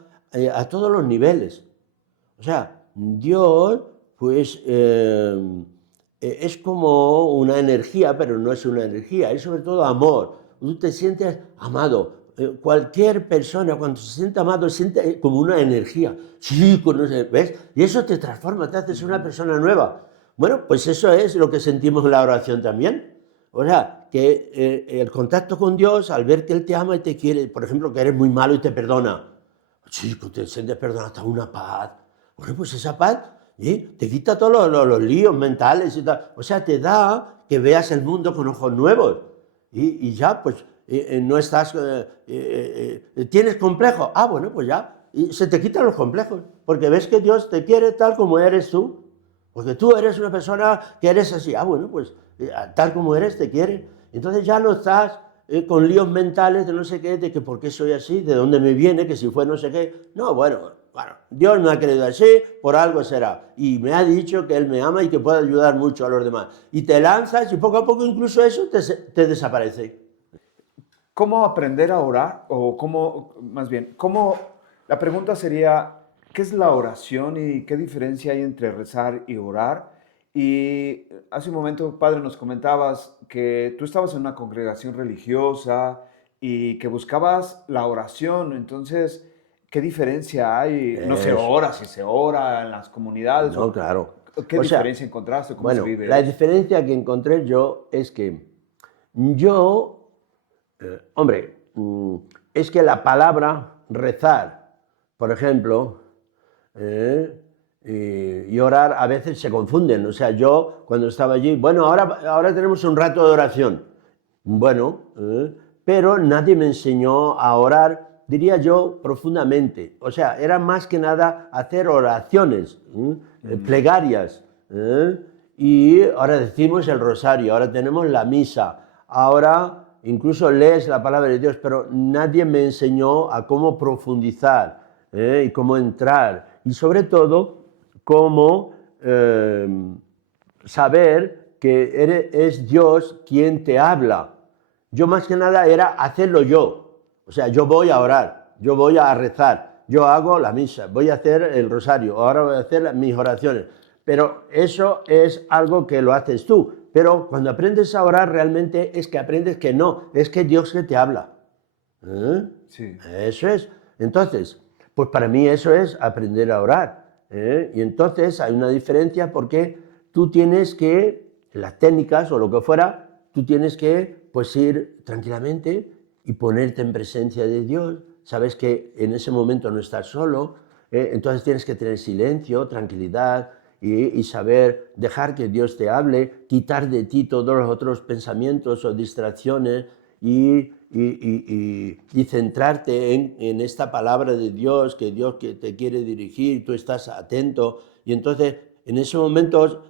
a todos los niveles. O sea, Dios, pues, es como una energía, pero no es una energía, es sobre todo amor. Tú te sientes amado. Cualquier persona, cuando se siente amado, siente como una energía. Sí, ¿ves? Y eso te transforma, te haces una persona nueva. Bueno, pues eso es lo que sentimos en la oración también. O sea, que el contacto con Dios, al ver que Él te ama y te quiere, por ejemplo, que eres muy malo y te perdona. Chico, te sientes perdonado, hasta una paz. Bueno, pues esa paz te quita todos los líos mentales y tal. O sea, te da que veas el mundo con ojos nuevos. Y ya, pues, no estás... ¿tienes complejos? Ah, bueno, pues ya. Y se te quitan los complejos, porque ves que Dios te quiere tal como eres tú. Porque tú eres una persona que eres así. Ah, bueno, pues tal como eres te quiere. Entonces ya no estás con líos mentales de no sé qué, de que por qué soy así, de dónde me viene, que si fue no sé qué. No, bueno, Dios me ha querido así, por algo será. Y me ha dicho que Él me ama y que puede ayudar mucho a los demás. Y te lanzas y poco a poco incluso eso te desaparece. ¿Cómo aprender a orar? O cómo, más bien, la pregunta sería, ¿qué es la oración y qué diferencia hay entre rezar y orar? Y hace un momento, padre, nos comentabas que tú estabas en una congregación religiosa y que buscabas la oración. Entonces, ¿qué diferencia hay? No se ora, si se ora en las comunidades. No, claro. ¿Qué diferencia encontraste? ¿Cómo se vive? La diferencia que encontré yo es que yo, hombre, es que la palabra rezar, por ejemplo, y orar a veces se confunden. O sea, yo cuando estaba allí, bueno, ahora tenemos un rato de oración. Bueno, pero nadie me enseñó a orar diría yo, profundamente. O sea, era más que nada hacer oraciones, plegarias. Y ahora decimos el rosario, ahora tenemos la misa, ahora incluso lees la palabra de Dios, pero nadie me enseñó a cómo profundizar y cómo entrar. Y sobre todo, cómo saber que es Dios quien te habla. Yo más que nada era hacerlo yo. O sea, yo voy a orar, yo voy a rezar, yo hago la misa, voy a hacer el rosario, ahora voy a hacer mis oraciones. Pero eso es algo que lo haces tú. Pero cuando aprendes a orar realmente es que aprendes que no, es que Dios que te habla. Sí. Eso es. Entonces, pues para mí eso es aprender a orar. Y entonces hay una diferencia porque tú tienes que, las técnicas o lo que fuera, tú tienes que pues ir tranquilamente y ponerte en presencia de Dios. Sabes que en ese momento no estás solo, entonces tienes que tener silencio, tranquilidad y saber dejar que Dios te hable, quitar de ti todos los otros pensamientos o distracciones y centrarte en esta palabra de Dios que te quiere dirigir, tú estás atento y entonces en esos momentos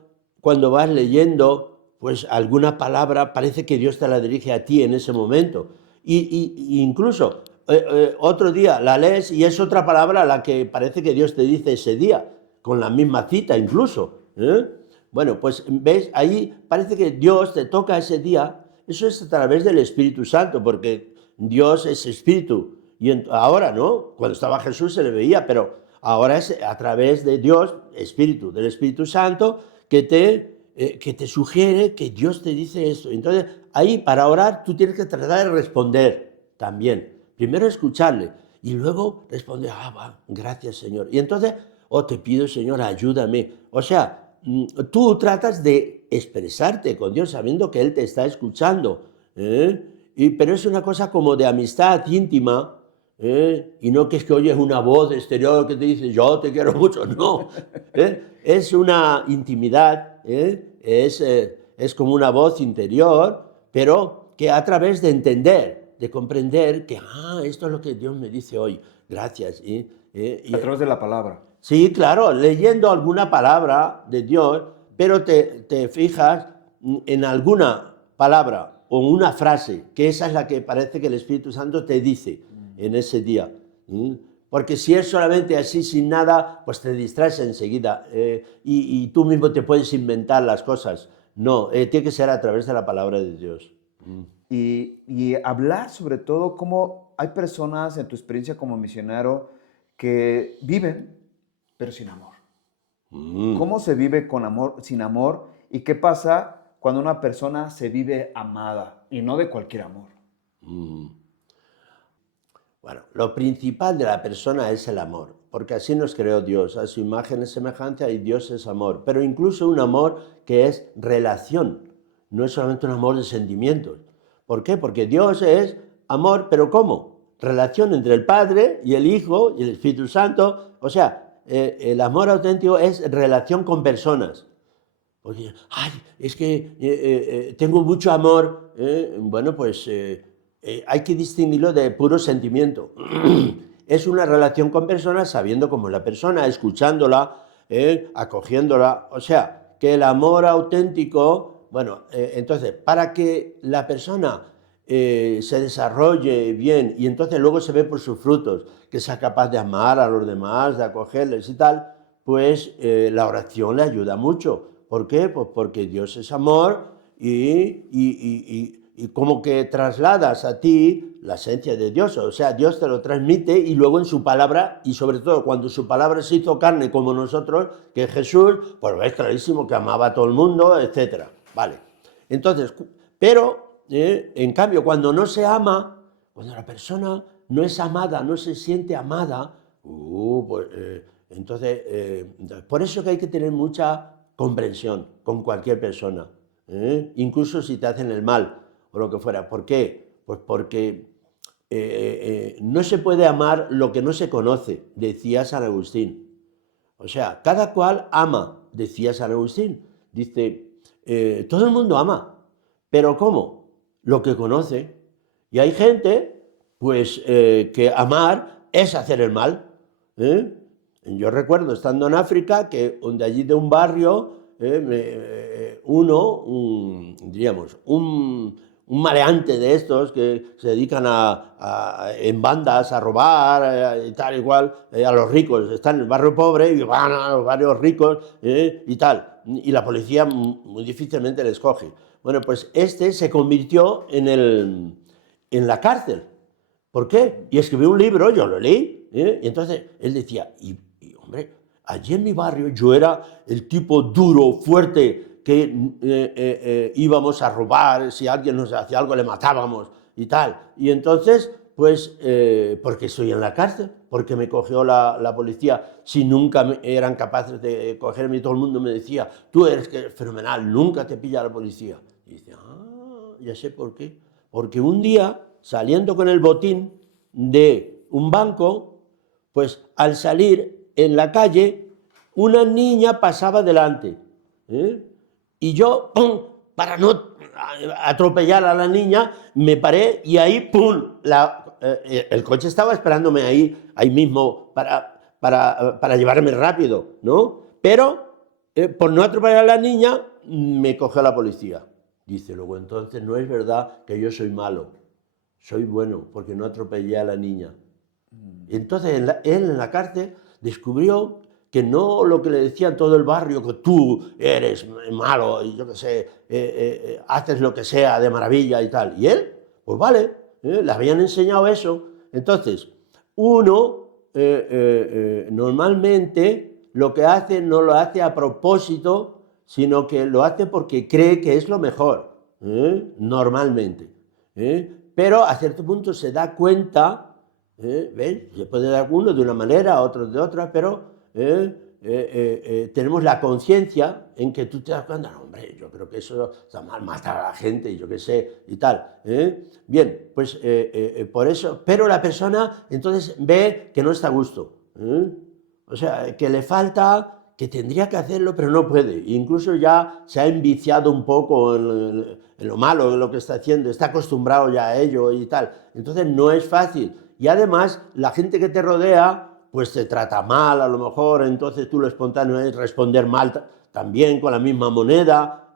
cuando vas leyendo pues alguna palabra parece que Dios te la dirige a ti en ese momento y incluso otro día la lees y es otra palabra la que parece que Dios te dice ese día, con la misma cita incluso. Bueno, pues ves, ahí parece que Dios te toca ese día. Eso es a través del Espíritu Santo, porque Dios es Espíritu. Y ahora, ¿no? Cuando estaba Jesús se le veía, pero ahora es a través de Dios, Espíritu, del Espíritu Santo, que te sugiere que Dios te dice esto. Entonces, ahí para orar tú tienes que tratar de responder también. Primero escucharle y luego responder, gracias Señor. Y entonces, te pido Señor, ayúdame. O sea, tú tratas de expresarte con Dios sabiendo que Él te está escuchando, pero es una cosa como de amistad íntima, y no que es que oyes una voz exterior que te dice yo te quiero mucho, no, es una intimidad, es como una voz interior, pero que a través de entender, de comprender que esto es lo que Dios me dice hoy, gracias. A través de la palabra. Sí, claro, leyendo alguna palabra de Dios, pero te fijas en alguna palabra o una frase, que esa es la que parece que el Espíritu Santo te dice en ese día. Porque si es solamente así, sin nada, pues te distraes enseguida y tú mismo te puedes inventar las cosas. No, tiene que ser a través de la palabra de Dios. Y hablar sobre todo cómo hay personas en tu experiencia como misionero que viven pero sin amor. ¿Cómo se vive con amor, sin amor? ¿Y qué pasa cuando una persona se vive amada? Y no de cualquier amor. Bueno, lo principal de la persona es el amor, porque así nos creó Dios, a su imagen y semejanza, y Dios es amor. Pero incluso un amor que es relación, no es solamente un amor de sentimientos. ¿Por qué? Porque Dios es amor, pero ¿cómo? Relación entre el Padre y el Hijo y el Espíritu Santo, o sea, el amor auténtico es relación con personas. Porque, es que tengo mucho amor. Bueno, pues hay que distinguirlo de puro sentimiento. Es una relación con personas sabiendo cómo es la persona, escuchándola, acogiéndola. O sea, que el amor auténtico, bueno, entonces, para que la persona se desarrolle bien y entonces luego se ve por sus frutos, que sea capaz de amar a los demás, de acogerles y tal, pues la oración le ayuda mucho. ¿Por qué? Pues porque Dios es amor y como que trasladas a ti la esencia de Dios, o sea, Dios te lo transmite y luego en su palabra, y sobre todo cuando su palabra se hizo carne como nosotros, que es Jesús, pues es clarísimo que amaba a todo el mundo, etc. Vale. Entonces, pero en cambio, cuando no se ama, cuando la persona no es amada, no se siente amada, pues, entonces, por eso que hay que tener mucha comprensión con cualquier persona, incluso si te hacen el mal o lo que fuera. ¿Por qué? Pues porque no se puede amar lo que no se conoce, decía San Agustín. O sea, cada cual ama, decía San Agustín. Dice, todo el mundo ama, pero ¿cómo? Lo que conoce. Y hay gente, pues que amar es hacer el mal. ¿Eh? Yo recuerdo estando en África que de allí de un barrio, diríamos, un maleante de estos que se dedican en bandas a robar y tal, igual, a los ricos. Están en el barrio pobre y van a los barrios ricos y tal. Y la policía muy difícilmente les coge. Bueno, pues este se convirtió en la cárcel. ¿Por qué? Y escribió un libro, yo lo leí, y entonces él decía, hombre, allí en mi barrio yo era el tipo duro, fuerte, que íbamos a robar, si alguien nos hacía algo le matábamos y tal. Y entonces, pues, porque estoy en la cárcel, porque me cogió la policía, si nunca eran capaces de cogerme, y todo el mundo me decía, tú eres fenomenal, nunca te pilla la policía. Y dice, ya sé por qué. Porque un día, saliendo con el botín de un banco, pues al salir en la calle, una niña pasaba delante. Y yo, ¡pum!, para no atropellar a la niña, me paré y ahí, ¡pum!, el coche estaba esperándome ahí mismo para llevarme rápido, ¿no? Pero por no atropellar a la niña, me cogió la policía. Dice luego, entonces no es verdad que yo soy malo, soy bueno porque no atropellé a la niña. Entonces él en la cárcel descubrió que no lo que le decía todo el barrio, que tú eres malo y yo qué sé, haces lo que sea de maravilla y tal. Y él, pues vale, le habían enseñado eso. Entonces, uno normalmente lo que hace no lo hace a propósito, sino que lo hace porque cree que es lo mejor, normalmente. Pero a cierto punto se da cuenta, ¿ven? Se puede dar uno de una manera, otro de otra, pero tenemos la conciencia en que tú te das cuenta, no, hombre, yo creo que eso está mal, matar a la gente, y yo qué sé, y tal. Bien, pues por eso, pero la persona entonces ve que no está a gusto. O sea, que le falta, que tendría que hacerlo, pero no puede. Incluso ya se ha enviciado un poco en lo malo, en lo que está haciendo, está acostumbrado ya a ello y tal. Entonces no es fácil. Y además, la gente que te rodea, pues te trata mal a lo mejor, entonces tú lo espontáneo es responder mal también con la misma moneda.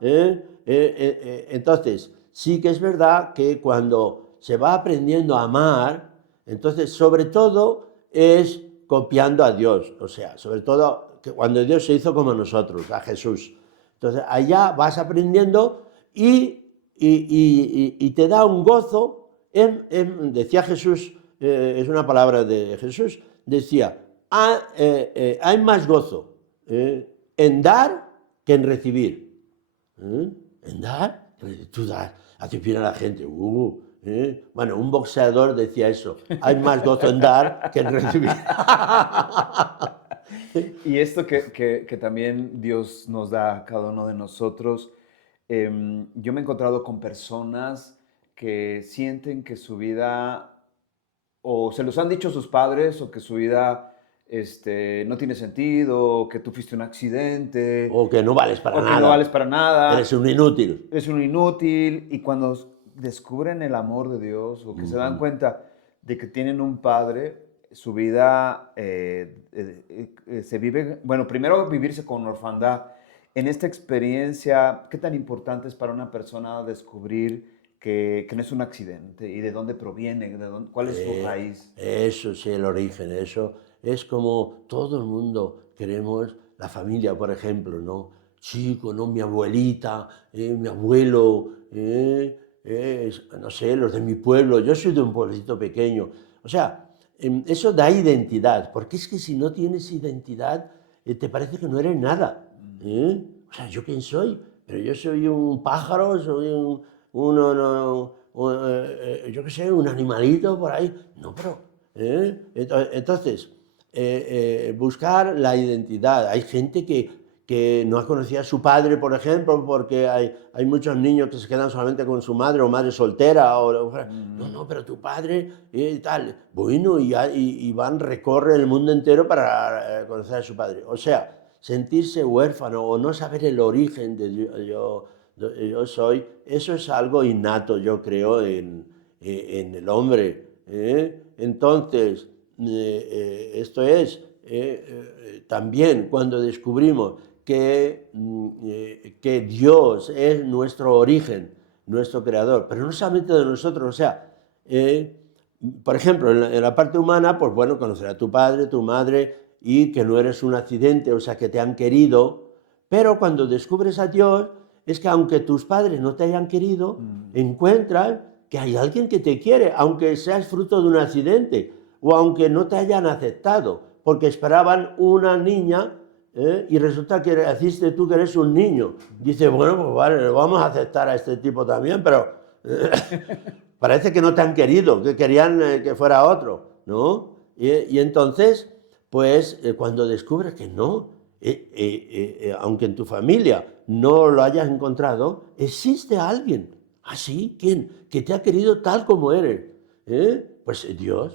Entonces, sí que es verdad que cuando se va aprendiendo a amar, entonces sobre todo es copiando a Dios, o sea, sobre todo que cuando Dios se hizo como nosotros, a Jesús. Entonces, allá vas aprendiendo y te da un gozo. Decía Jesús, es una palabra de Jesús, decía, hay más gozo en dar que en recibir. En dar, tú das, haces bien a la gente. Bueno, un boxeador decía eso, hay más gozo en dar que en recibir. Y esto que también Dios nos da a cada uno de nosotros, yo me he encontrado con personas que sienten que su vida, o se los han dicho sus padres, o que su vida no tiene sentido, o que tú fuiste un accidente, O que no vales para o que nada. no vales para nada. Eres un inútil. Eres un inútil. Y cuando descubren el amor de Dios, o que se dan cuenta de que tienen un padre, su vida se vive, bueno, primero vivirse con orfandad. En esta experiencia, ¿qué tan importante es para una persona descubrir que no es un accidente y de dónde proviene, cuál es su raíz? Eso es el origen, eso es como todo el mundo queremos, la familia, por ejemplo, ¿no? Chico, ¿no? Mi abuelita, mi abuelo, no sé, los de mi pueblo, yo soy de un pueblito pequeño. O sea, eso da identidad, porque es que si no tienes identidad, te parece que no eres nada. O sea, ¿yo quién soy? Pero yo soy un pájaro, soy yo qué sé, un animalito por ahí. No, pero... Entonces, buscar la identidad. Hay gente que no ha conocido a su padre, por ejemplo, porque hay muchos niños que se quedan solamente con su madre o madre soltera. No, pero tu padre y tal. Bueno, y van, recorren el mundo entero para conocer a su padre. O sea, sentirse huérfano o no saber el origen de yo soy, eso es algo innato, yo creo, en el hombre. Entonces, esto es también cuando descubrimos que Dios es nuestro origen, nuestro creador, pero no solamente de nosotros, o sea, por ejemplo, en la parte humana, pues bueno, conocer a tu padre, tu madre, y que no eres un accidente, o sea, que te han querido, pero cuando descubres a Dios, es que aunque tus padres no te hayan querido, encuentras que hay alguien que te quiere, aunque seas fruto de un accidente, o aunque no te hayan aceptado, porque esperaban una niña, y resulta que hiciste tú que eres un niño. Dice, bueno, pues vale, lo vamos a aceptar a este tipo también, pero parece que no te han querido, que querían que fuera otro, ¿no? Y entonces, pues cuando descubres que no, aunque en tu familia no lo hayas encontrado, existe alguien, ¿así? ¿Quién? Que te ha querido tal como eres. Pues Dios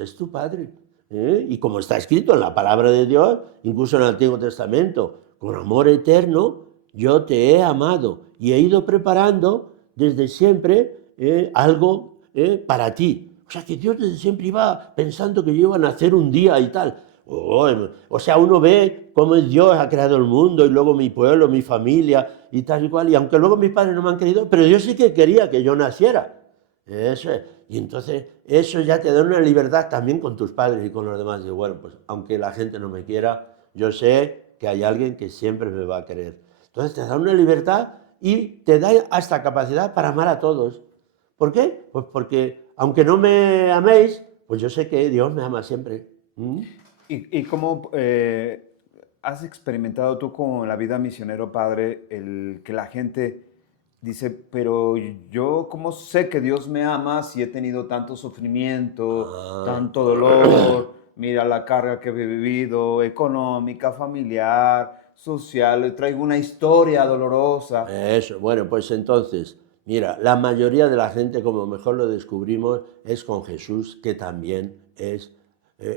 es tu Padre. Y como está escrito en la palabra de Dios, incluso en el Antiguo Testamento, con amor eterno, yo te he amado y he ido preparando desde siempre algo para ti. O sea, que Dios desde siempre iba pensando que yo iba a nacer un día y tal. O sea, uno ve cómo Dios ha creado el mundo y luego mi pueblo, mi familia y tal y cual. Y aunque luego mis padres no me han querido, pero Dios sí que quería que yo naciera. Eso es. Y entonces eso ya te da una libertad también con tus padres y con los demás. Y bueno, pues aunque la gente no me quiera, yo sé que hay alguien que siempre me va a querer. Entonces te da una libertad y te da hasta capacidad para amar a todos. ¿Por qué? Pues porque aunque no me améis, pues yo sé que Dios me ama siempre. ¿Y cómo has experimentado tú con la vida misionero, padre, el que la gente dice, pero yo cómo sé que Dios me ama si he tenido tanto sufrimiento, tanto dolor, mira la carga que he vivido, económica, familiar, social, traigo una historia dolorosa? Eso, bueno, pues entonces, mira, la mayoría de la gente, como mejor lo descubrimos, es con Jesús, que también es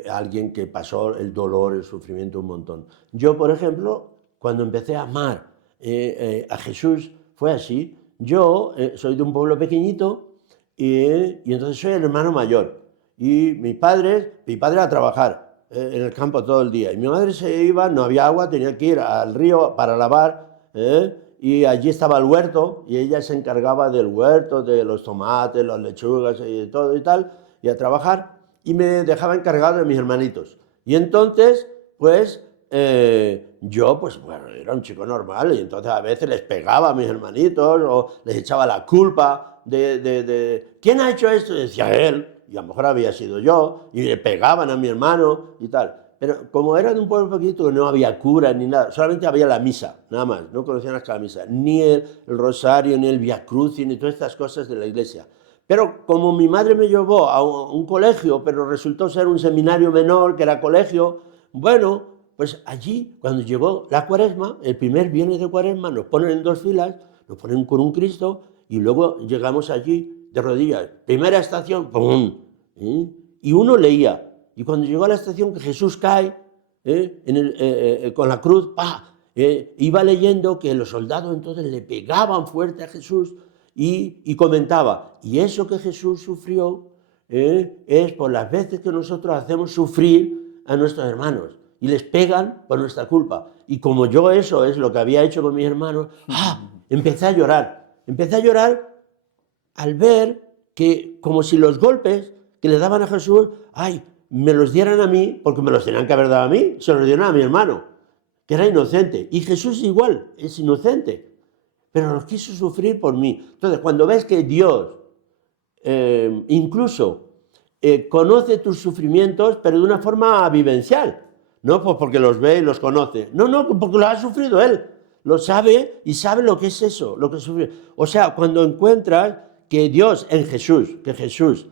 alguien que pasó el dolor, el sufrimiento un montón. Yo, por ejemplo, cuando empecé a amar a Jesús, fue así. Yo soy de un pueblo pequeñito y entonces soy el hermano mayor. Y mi padre a trabajar en el campo todo el día. Y mi madre se iba, no había agua, tenía que ir al río para lavar, y allí estaba el huerto y ella se encargaba del huerto, de los tomates, las lechugas y todo y tal, y a trabajar, y me dejaba encargado de mis hermanitos. Y entonces, pues, yo, pues, bueno, era un chico normal, y entonces a veces les pegaba a mis hermanitos o les echaba la culpa de ¿quién ha hecho esto? Y decía él, y a lo mejor había sido yo, y le pegaban a mi hermano y tal. Pero como era de un pueblo pequeñito, no había cura ni nada, solamente había la misa, nada más, no conocían hasta la misa, ni el rosario, ni el Via Crucis, ni todas estas cosas de la iglesia. Pero como mi madre me llevó a un colegio, pero resultó ser un seminario menor, que era colegio, bueno, pues allí, cuando llegó la Cuaresma, el primer viernes de Cuaresma, nos ponen en dos filas, nos ponen con un Cristo, y luego llegamos allí de rodillas. Primera estación, ¡pum! Y uno leía. Y cuando llegó a la estación que Jesús cae con la cruz, ¡pah! Iba leyendo que los soldados entonces le pegaban fuerte a Jesús y comentaba, y eso que Jesús sufrió es por las veces que nosotros hacemos sufrir a nuestros hermanos y les pegan por nuestra culpa. Y como yo eso es lo que había hecho con mis hermanos, empecé a llorar. Empecé a llorar al ver que como si los golpes que le daban a Jesús, me los dieran a mí, porque me los tenían que haber dado a mí, se los dieron a mi hermano, que era inocente. Y Jesús igual, es inocente, pero los quiso sufrir por mí. Entonces, cuando ves que Dios incluso conoce tus sufrimientos, pero de una forma vivencial, no pues porque los ve y los conoce, no, porque lo ha sufrido Él, lo sabe y sabe lo que es eso, lo que sufre. O sea, cuando encuentras que Dios en Jesús, que Jesús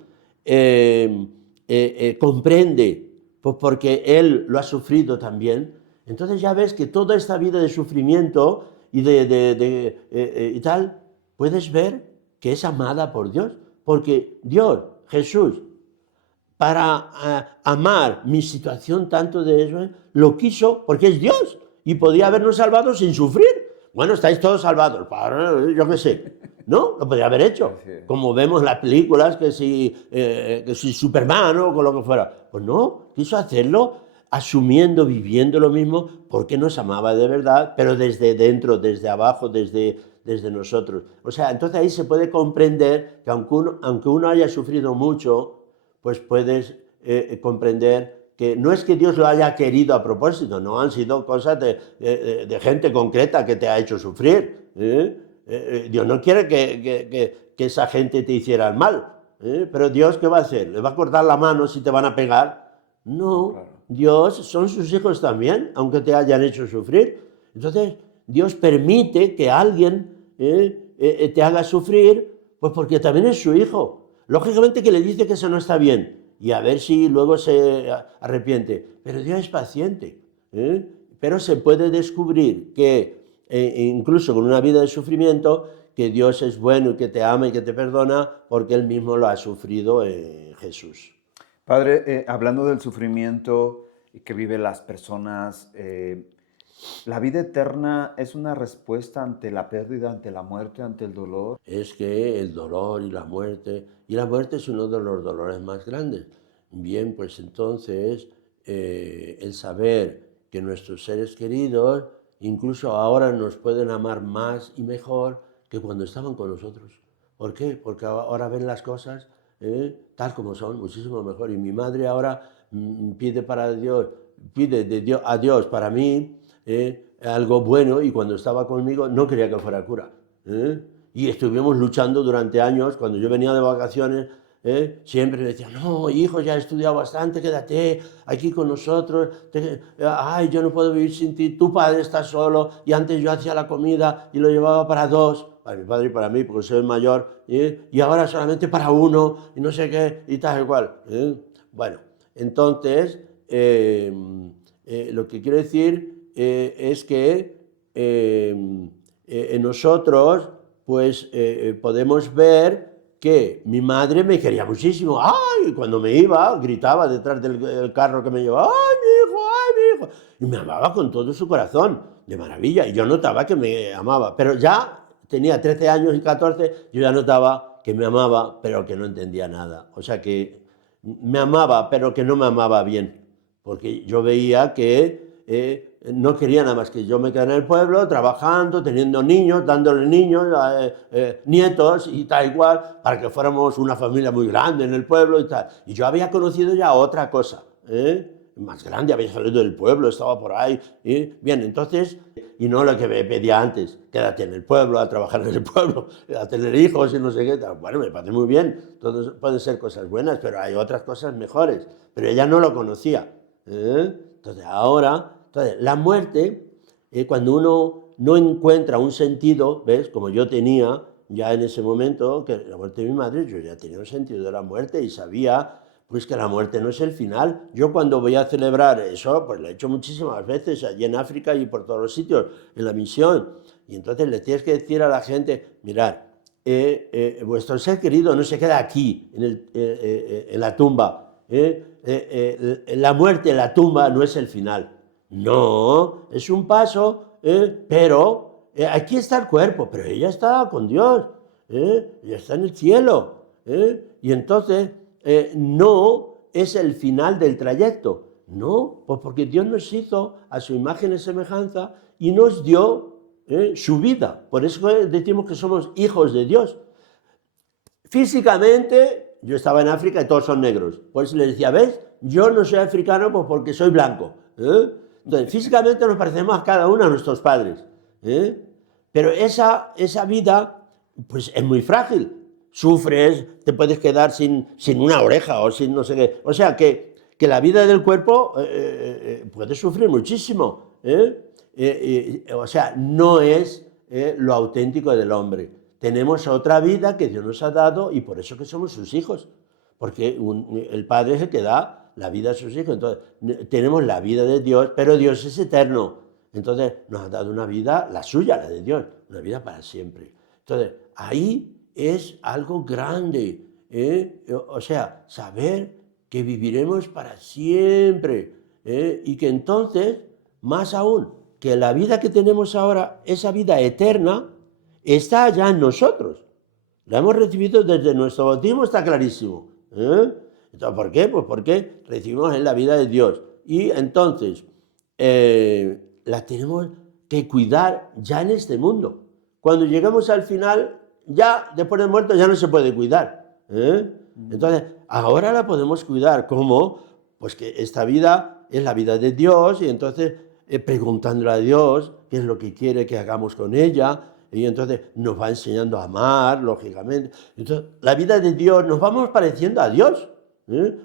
comprende, pues porque Él lo ha sufrido también, entonces ya ves que toda esta vida de sufrimiento y tal, puedes ver que es amada por Dios, porque Dios, Jesús, para amar mi situación tanto de eso, lo quiso porque es Dios y podía habernos salvado sin sufrir. Bueno, estáis todos salvados, yo qué sé. ¿no? Lo podía haber hecho. Así es. Como vemos en las películas, que si Superman o con lo que fuera. Pues no, quiso hacerlo asumiendo, viviendo lo mismo, porque nos amaba de verdad, pero desde dentro, desde abajo, desde nosotros. O sea, entonces ahí se puede comprender que aunque uno haya sufrido mucho, pues puedes comprender que no es que Dios lo haya querido a propósito, no han sido cosas de gente concreta que te ha hecho sufrir. Dios no quiere que esa gente te hiciera el mal, pero Dios, ¿qué va a hacer? ¿Le va a cortar la mano si te van a pegar? No, Claro. Dios son sus hijos también, aunque te hayan hecho sufrir. Entonces, Dios permite que alguien te haga sufrir, pues porque también es su hijo. Lógicamente que le dice que eso no está bien, y a ver si luego se arrepiente. Pero Dios es paciente. Pero se puede descubrir que, incluso con una vida de sufrimiento, que Dios es bueno y que te ama y que te perdona, porque Él mismo lo ha sufrido en Jesús. Padre, hablando del sufrimiento que viven las personas, ¿la vida eterna es una respuesta ante la pérdida, ante la muerte, ante el dolor? Es que el dolor y la muerte es uno de los dolores más grandes. Bien, pues entonces el saber que nuestros seres queridos incluso ahora nos pueden amar más y mejor que cuando estaban con nosotros. ¿Por qué? Porque ahora ven las cosas tal como son, muchísimo mejor. Y mi madre ahora pide a Dios para mí algo bueno, y cuando estaba conmigo no quería que fuera cura. Y estuvimos luchando durante años. Cuando yo venía de vacaciones, siempre me decía, no, hijo, ya he estudiado bastante, quédate aquí con nosotros, ay, yo no puedo vivir sin ti, tu padre está solo, y antes yo hacía la comida y lo llevaba para dos, para mi padre y para mí, porque soy mayor, y ahora solamente para uno, y no sé qué, y tal y cual. Bueno, entonces, lo que quiero decir es que nosotros pues podemos ver que mi madre me quería muchísimo. ¡Ay! Cuando me iba, gritaba detrás del carro que me llevaba, ¡ay, mi hijo! ¡Ay, mi hijo! Y me amaba con todo su corazón, de maravilla. Y yo notaba que me amaba. Pero ya tenía 13 años y 14, yo ya notaba que me amaba, pero que no entendía nada. O sea que me amaba, pero que no me amaba bien. Porque yo veía que no quería nada más que yo me quedara en el pueblo, trabajando, teniendo niños, dándole niños, nietos y tal igual, para que fuéramos una familia muy grande en el pueblo y tal. Y yo había conocido ya otra cosa, más grande, había salido del pueblo, estaba por ahí. Bien, entonces, y no lo que me pedía antes, quédate en el pueblo, a trabajar en el pueblo, a tener hijos y no sé qué. Bueno, me parece muy bien, todo pueden ser cosas buenas, pero hay otras cosas mejores. Pero ella no lo conocía. Entonces, la muerte, cuando uno no encuentra un sentido, ¿ves? Como yo tenía ya en ese momento, que la muerte de mi madre, yo ya tenía un sentido de la muerte y sabía pues que la muerte no es el final. Yo cuando voy a celebrar eso, pues lo he hecho muchísimas veces allí en África y por todos los sitios, en la misión. Y entonces le tienes que decir a la gente, mirad, vuestro ser querido no se queda aquí, en la tumba. La muerte, la tumba, no es el final. No, es un paso, pero aquí está el cuerpo, pero ella está con Dios, ella está en el cielo. Y entonces no es el final del trayecto, no, pues porque Dios nos hizo a su imagen y semejanza y nos dio su vida. Por eso decimos que somos hijos de Dios. Físicamente, yo estaba en África y todos son negros. Por eso les decía, ¿ves? Yo no soy africano pues porque soy blanco. Entonces, físicamente nos parecemos a cada uno a nuestros padres. Pero esa vida pues es muy frágil. Sufres, te puedes quedar sin una oreja o sin no sé qué. O sea que la vida del cuerpo puede sufrir muchísimo. O sea, no es lo auténtico del hombre. Tenemos otra vida que Dios nos ha dado y por eso que somos sus hijos. Porque el Padre es el que da la vida a sus hijos. Entonces, tenemos la vida de Dios, pero Dios es eterno. Entonces, nos ha dado una vida, la suya, la de Dios, una vida para siempre. Entonces, ahí es algo grande. O sea, saber que viviremos para siempre. Y que entonces, más aún, que la vida que tenemos ahora, esa vida eterna, está ya en nosotros. La hemos recibido desde nuestro bautismo, está clarísimo. Entonces, ¿por qué? Pues porque recibimos en la vida de Dios. Y entonces, la tenemos que cuidar ya en este mundo. Cuando llegamos al final, ya después de muerto ya no se puede cuidar. Entonces, ahora la podemos cuidar. ¿Cómo? Pues que esta vida es la vida de Dios y entonces preguntándole a Dios qué es lo que quiere que hagamos con ella. Y entonces nos va enseñando a amar, lógicamente. Entonces, la vida de Dios, nos vamos pareciendo a Dios.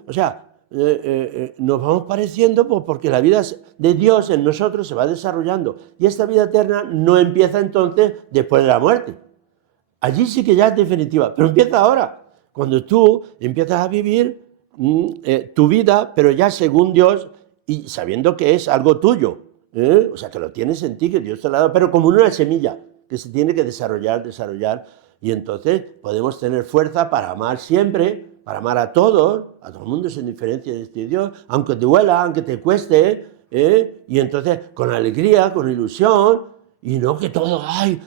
O sea, nos vamos pareciendo pues, porque la vida de Dios en nosotros se va desarrollando. Y esta vida eterna no empieza entonces después de la muerte. Allí sí que ya es definitiva, pero empieza ahora. Cuando tú empiezas a vivir tu vida, pero ya según Dios y sabiendo que es algo tuyo. O sea, que lo tienes en ti, que Dios te lo ha dado, pero como una semilla que se tiene que desarrollar, y entonces podemos tener fuerza para amar siempre, para amar a todo el mundo sin diferencia de este Dios, aunque te duela, aunque te cueste, y entonces con alegría, con ilusión, y no que todo, ay.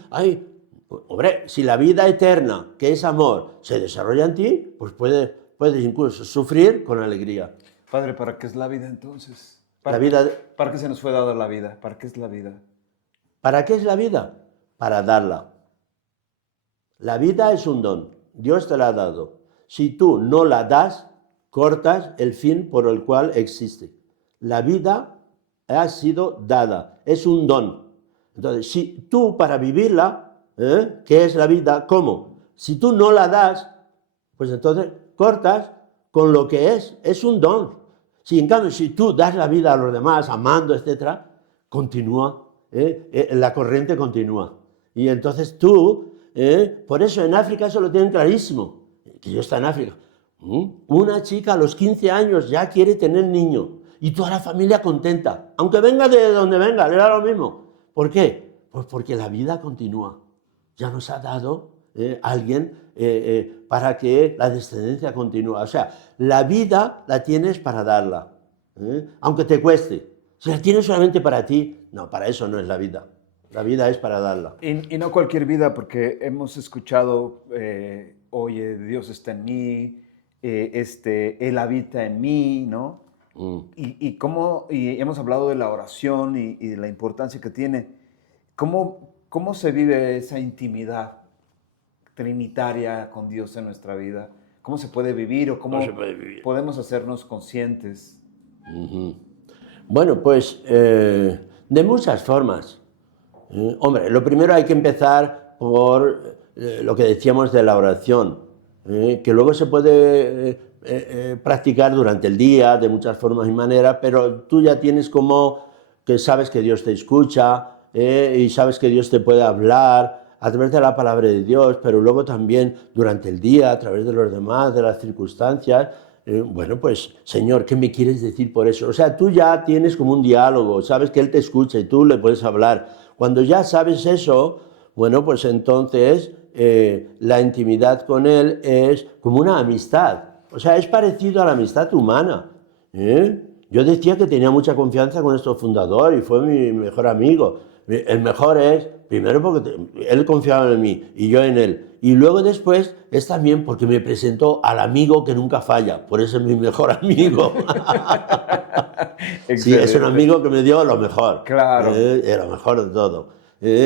Hombre, si la vida eterna, que es amor, se desarrolla en ti, pues puedes incluso sufrir con alegría. Padre, ¿para qué es la vida entonces? La vida, ¿Para qué se nos fue dada la vida? ¿Para qué es la vida? ¿para qué es la vida? Para darla. La vida es un don, Dios te la ha dado. Si tú no la das, cortas el fin por el cual existe. La vida ha sido dada, es un don. Entonces, si tú para vivirla, ¿qué es la vida? ¿Cómo? Si tú no la das, pues entonces cortas con lo que es un don. Si en cambio, si tú das la vida a los demás, amando, etc., continúa, la corriente continúa. Y entonces tú, por eso en África eso lo tienen clarísimo, que yo estoy en África. Una chica a los 15 años ya quiere tener niño y toda la familia contenta, aunque venga de donde venga, le da lo mismo. ¿Por qué? Pues porque la vida continúa. Ya nos ha dado alguien para que la descendencia continúe. O sea, la vida la tienes para darla, aunque te cueste. Si la tienes solamente para ti, no, para eso no es la vida. La vida es para darla. Y no cualquier vida, porque hemos escuchado, oye, Dios está en mí, Él habita en mí, ¿no? Y hemos hablado de la oración y de la importancia que tiene. ¿Cómo se vive esa intimidad trinitaria con Dios en nuestra vida? ¿Cómo se puede vivir o cómo podemos hacernos conscientes? Bueno, pues de muchas formas. Hombre, lo primero hay que empezar por lo que decíamos de la oración, que luego se puede practicar durante el día de muchas formas y maneras, pero tú ya tienes como que sabes que Dios te escucha y sabes que Dios te puede hablar a través de la palabra de Dios, pero luego también durante el día, a través de los demás, de las circunstancias. Bueno, pues, Señor, ¿qué me quieres decir por eso? O sea, tú ya tienes como un diálogo, sabes que Él te escucha y tú le puedes hablar. Cuando ya sabes eso, bueno, pues entonces la intimidad con Él es como una amistad. O sea, es parecido a la amistad humana. Yo decía que tenía mucha confianza con nuestro fundador y fue mi mejor amigo. El mejor es, primero porque él confiaba en mí y yo en él. Y luego después es también porque me presentó al amigo que nunca falla. Por eso es mi mejor amigo. Sí, es un amigo que me dio lo mejor. Claro. Lo mejor de todo.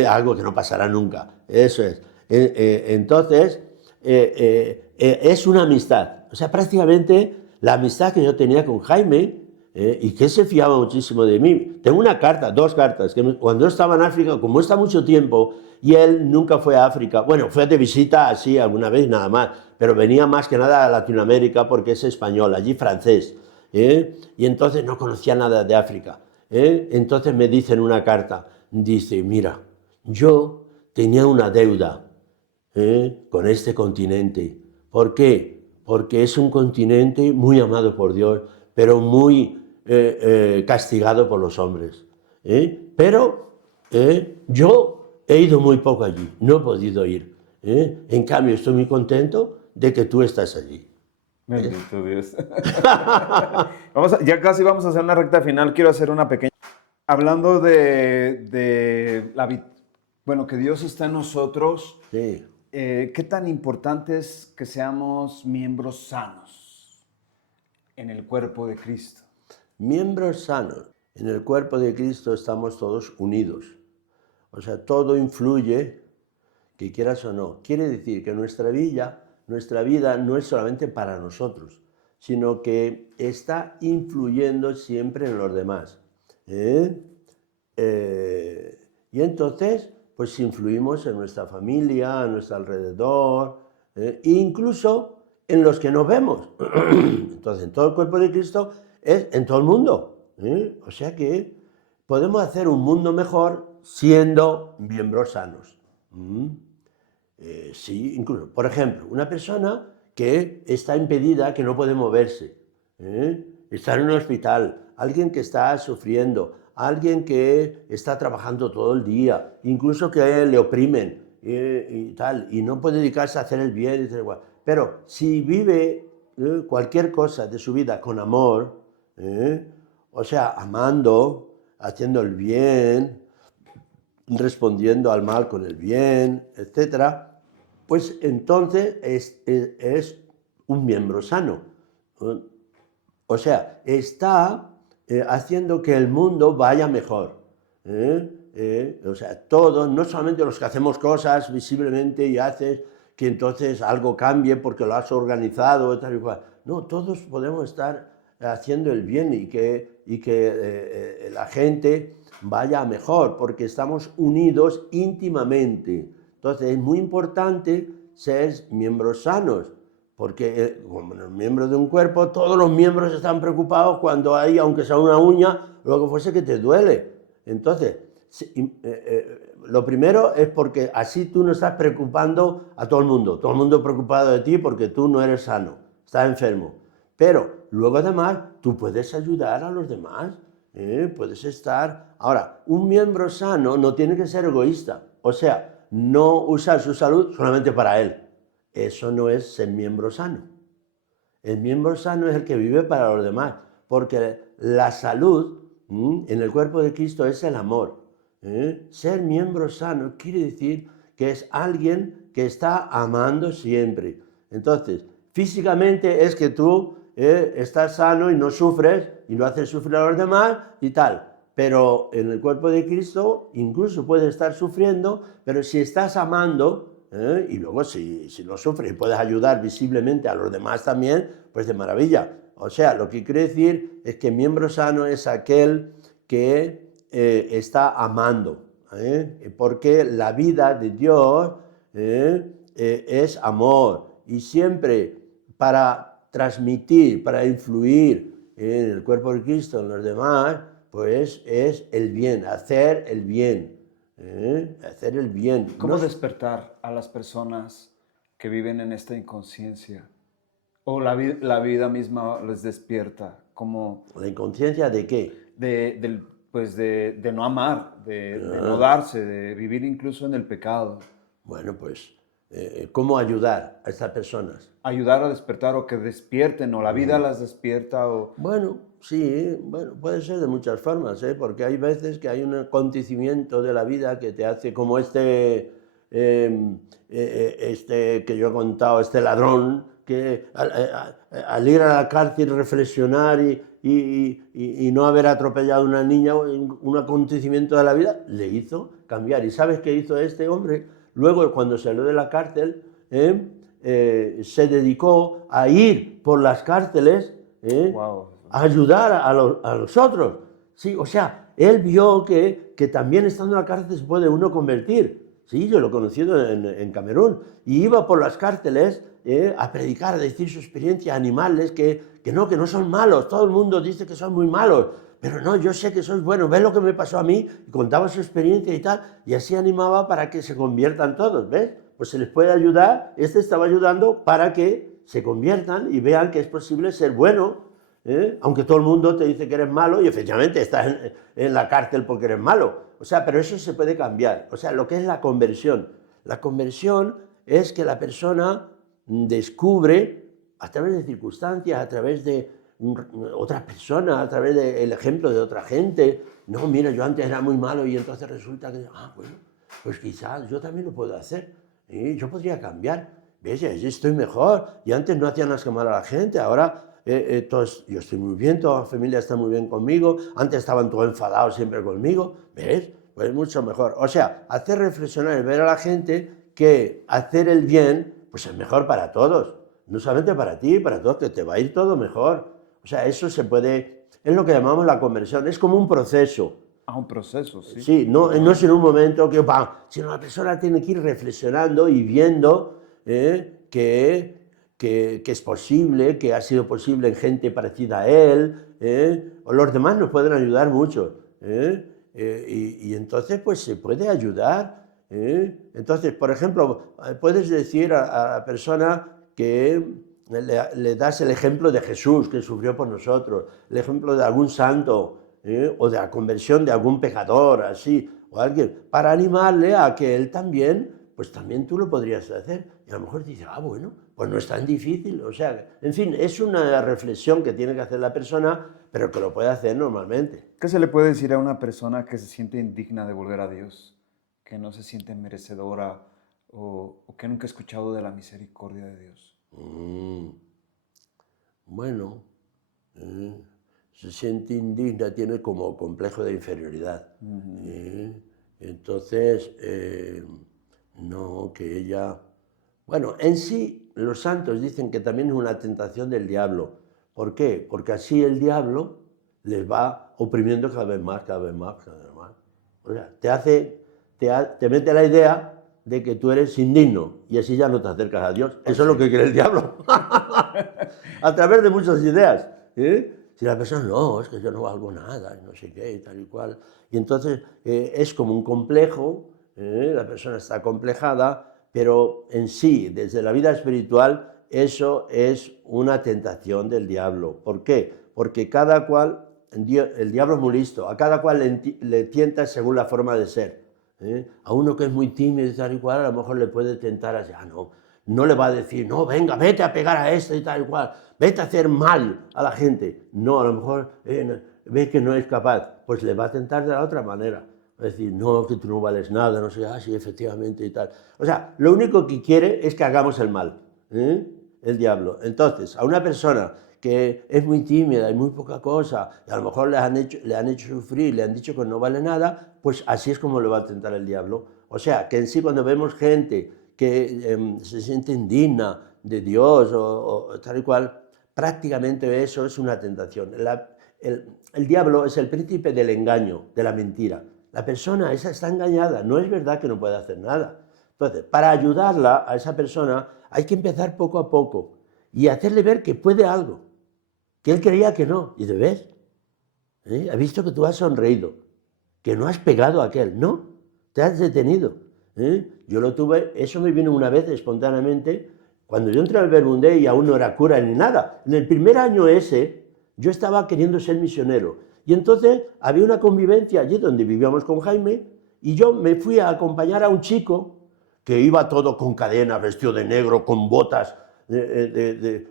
Algo que no pasará nunca. Eso es. Entonces, es una amistad. O sea, prácticamente la amistad que yo tenía con Jaime, y que se fiaba muchísimo de mí. Tengo una carta, dos cartas, que cuando yo estaba en África, como está mucho tiempo, y él nunca fue a África, bueno, fue de visita así alguna vez, nada más, pero venía más que nada a Latinoamérica porque es español, allí francés, y entonces no conocía nada de África. Entonces me dice en una carta, dice, mira, yo tenía una deuda con este continente. ¿Por qué? Porque es un continente muy amado por Dios, pero muy castigado por los hombres. Pero yo he ido muy poco allí, no he podido ir. En cambio, estoy muy contento de que tú estás allí. Bendito Dios. Ya casi vamos a hacer una recta final. Quiero hacer una pequeña... Hablando de bueno, que Dios está en nosotros. Sí. ¿qué tan importante es que seamos miembros sanos en el cuerpo de Cristo? Miembros sanos. En el cuerpo de Cristo estamos todos unidos. O sea, todo influye, que quieras o no. Quiere decir que nuestra vida no es solamente para nosotros, sino que está influyendo siempre en los demás. Y entonces, pues influimos en nuestra familia, a nuestro alrededor, e incluso en los que nos vemos. Entonces, en todo el cuerpo de Cristo es en todo el mundo. O sea que podemos hacer un mundo mejor siendo miembros sanos. Sí, incluso, por ejemplo, una persona que está impedida, que no puede moverse, está en un hospital, alguien que está sufriendo, alguien que está trabajando todo el día, incluso que le oprimen y tal, y no puede dedicarse a hacer el bien, y tal, igual. Pero si vive cualquier cosa de su vida con amor, o sea, amando, haciendo el bien, respondiendo al mal con el bien, etc., pues entonces es un miembro sano. O sea, está haciendo que el mundo vaya mejor. O sea, todos, no solamente los que hacemos cosas visiblemente y haces que entonces algo cambie porque lo has organizado, tal y cual. No, todos podemos estar haciendo el bien y que la gente vaya mejor, porque estamos unidos íntimamente. Entonces es muy importante ser miembros sanos, porque como miembro de un cuerpo, todos los miembros están preocupados cuando hay, aunque sea una uña, lo que fuese que te duele. Entonces, lo primero es porque así tú no estás preocupando a todo el mundo preocupado de ti porque tú no eres sano, estás enfermo. Pero luego además tú puedes ayudar a los demás, puedes estar... Ahora, un miembro sano no tiene que ser egoísta, o sea, no usar su salud solamente para él. Eso no es ser miembro sano. El miembro sano es el que vive para los demás, porque la salud en el cuerpo de Cristo es el amor. Ser miembro sano quiere decir que es alguien que está amando siempre. Entonces, físicamente es que tú estás sano y no sufres y no haces sufrir a los demás y tal. Pero en el cuerpo de Cristo incluso puedes estar sufriendo, pero si estás amando, y luego si no sufres y puedes ayudar visiblemente a los demás también, pues de maravilla. O sea, lo que quiere decir es que miembro sano es aquel que está amando, porque la vida de Dios es amor, y siempre para transmitir, para influir en el cuerpo de Cristo, en los demás, pues es el bien, hacer el bien. Hacer el bien. ¿Cómo despertar a las personas que viven en esta inconsciencia? ¿O la vida misma les despierta? Como ¿La inconsciencia de qué? de no amar, de no darse, de vivir incluso en el pecado. Bueno, pues, ¿cómo ayudar a estas personas? Ayudar a despertar o que despierten, o la vida las despierta, o... Bueno, sí, bueno, puede ser de muchas formas, porque hay veces que hay un acontecimiento de la vida que te hace, como este que yo he contado, este ladrón, que al ir a la cárcel reflexionar y no haber atropellado a una niña, un acontecimiento de la vida, le hizo cambiar. ¿Y sabes qué hizo este hombre? Luego, cuando salió de la cárcel, se dedicó a ir por las cárceles, Wow. a ayudar a los otros. Sí, o sea, él vio que también estando en la cárcel se puede uno convertir. Sí, yo lo he conocido en Camerún. Y iba por las cárceles a predicar, a decir su experiencia, a animales que no son malos. Todo el mundo dice que son muy malos. Pero no, yo sé que sois buenos. ¿Ves lo que me pasó a mí? Y contaba su experiencia y tal. Y así animaba para que se conviertan todos, ¿ves? Pues se les puede ayudar. Este estaba ayudando para que se conviertan y vean que es posible ser bueno, aunque todo el mundo te dice que eres malo y efectivamente estás en la cárcel porque eres malo. O sea, pero eso se puede cambiar. O sea, lo que es la conversión. La conversión es que la persona descubre, a través de circunstancias, a través de otras personas, a través del ejemplo de otra gente. No, mira, yo antes era muy malo y entonces resulta que, bueno, pues quizás yo también lo puedo hacer. Yo podría cambiar. ¿Ves? Ya estoy mejor. Y antes no hacían las quemar a la gente, ahora yo estoy muy bien, toda la familia está muy bien conmigo. Antes estaban todos enfadados siempre conmigo. ¿Ves? Pues mucho mejor. O sea, hacer reflexionar y ver a la gente que hacer el bien pues es mejor para todos. No solamente para ti, para todos, que te va a ir todo mejor. O sea, eso se puede... Es lo que llamamos la conversión. Es como un proceso. Un proceso, sí. Sí, no es en un momento que, ¡pam!, sino la persona tiene que ir reflexionando y viendo que es posible, que ha sido posible en gente parecida a él, o los demás nos pueden ayudar mucho. Y entonces, pues se puede ayudar. Entonces, por ejemplo, puedes decir a la persona que le das el ejemplo de Jesús, que sufrió por nosotros, el ejemplo de algún santo, o de la conversión de algún pecador, así, o alguien, para animarle a que él también, pues también tú lo podrías hacer. Y a lo mejor dice, bueno, pues no es tan difícil. O sea, en fin, es una reflexión que tiene que hacer la persona, pero que lo puede hacer normalmente. ¿Qué se le puede decir a una persona que se siente indigna de volver a Dios, que no se siente merecedora o que nunca ha escuchado de la misericordia de Dios? Bueno, se siente indigna, tiene como complejo de inferioridad. Entonces, no, que ella... Bueno, en sí, los santos dicen que también es una tentación del diablo. ¿Por qué? Porque así el diablo les va oprimiendo cada vez más, cada vez más, cada vez más. O sea, te mete la idea de que tú eres indigno y así ya no te acercas a Dios. Eso es lo que quiere el diablo. A través de muchas ideas. Si la persona, no, es que yo no valgo nada, no sé qué, tal y cual. Y entonces es como un complejo, la persona está complejada, pero en sí, desde la vida espiritual, eso es una tentación del diablo. ¿Por qué? Porque cada cual, el diablo es muy listo, a cada cual le tienta según la forma de ser. A uno que es muy tímido y tal y cual, a lo mejor le puede tentar así, no le va a decir, no, venga, vete a pegar a este y tal y cual, vete a hacer mal a la gente. No, a lo mejor ve que no es capaz, pues le va a tentar de la otra manera. Es decir, no, que tú no vales nada, no sé, sí, efectivamente y tal. O sea, lo único que quiere es que hagamos el mal, el diablo. Entonces, a una persona que es muy tímida y muy poca cosa, y a lo mejor le han hecho sufrir, le han dicho que no vale nada, pues así es como le va a tentar el diablo. O sea, que en sí cuando vemos gente que se siente indigna de Dios o tal y cual, prácticamente eso es una tentación. El diablo es el príncipe del engaño, de la mentira. La persona esa está engañada, no es verdad que no puede hacer nada. Entonces, para ayudarla a esa persona hay que empezar poco a poco y hacerle ver que puede algo, que él creía que no. Y ¿ves? ¿Ha visto que tú has sonreído? Que no has pegado a aquel, no, te has detenido. Yo lo tuve, eso me vino una vez espontáneamente, cuando yo entré al Verbum Dei y aún no era cura ni nada. En el primer año ese, yo estaba queriendo ser misionero. Y entonces había una convivencia allí donde vivíamos con Jaime y yo me fui a acompañar a un chico que iba todo con cadenas, vestido de negro, con botas,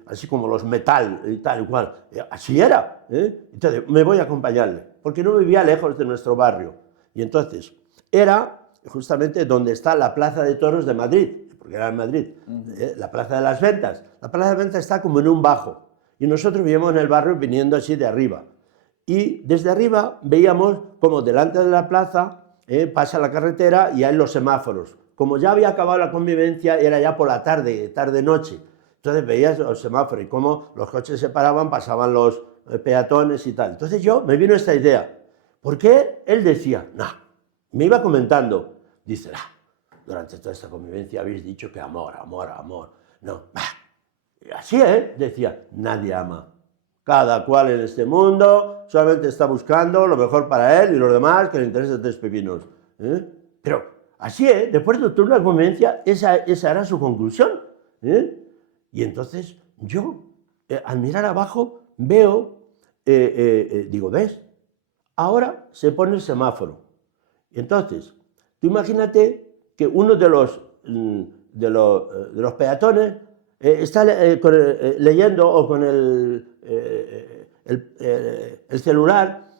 así como los metal y tal y cual. Así era. Entonces me voy a acompañarle, porque no vivía lejos de nuestro barrio. Y entonces era justamente donde está la Plaza de Toros de Madrid, porque era en Madrid, la Plaza de las Ventas. La Plaza de las Ventas está como en un bajo y nosotros vivíamos en el barrio viniendo así de arriba. Y desde arriba veíamos como delante de la plaza pasa la carretera y hay los semáforos. Como ya había acabado la convivencia, era ya por la tarde, tarde-noche. Entonces veías los semáforos y cómo los coches se paraban, pasaban los peatones y tal. Entonces me vino esta idea. ¿Por qué él decía? Me iba comentando. Dice, durante toda esta convivencia habéis dicho que amor, amor, amor. No, así decía, nadie ama. Cada cual en este mundo solamente está buscando lo mejor para él y los demás que le interesan tres pepinos. Pero así, después de toda una convivencia, esa era su conclusión. Y entonces yo, al mirar abajo, veo, digo, ¿ves? Ahora se pone el semáforo. Y entonces, tú imagínate que uno de los peatones está leyendo o con el celular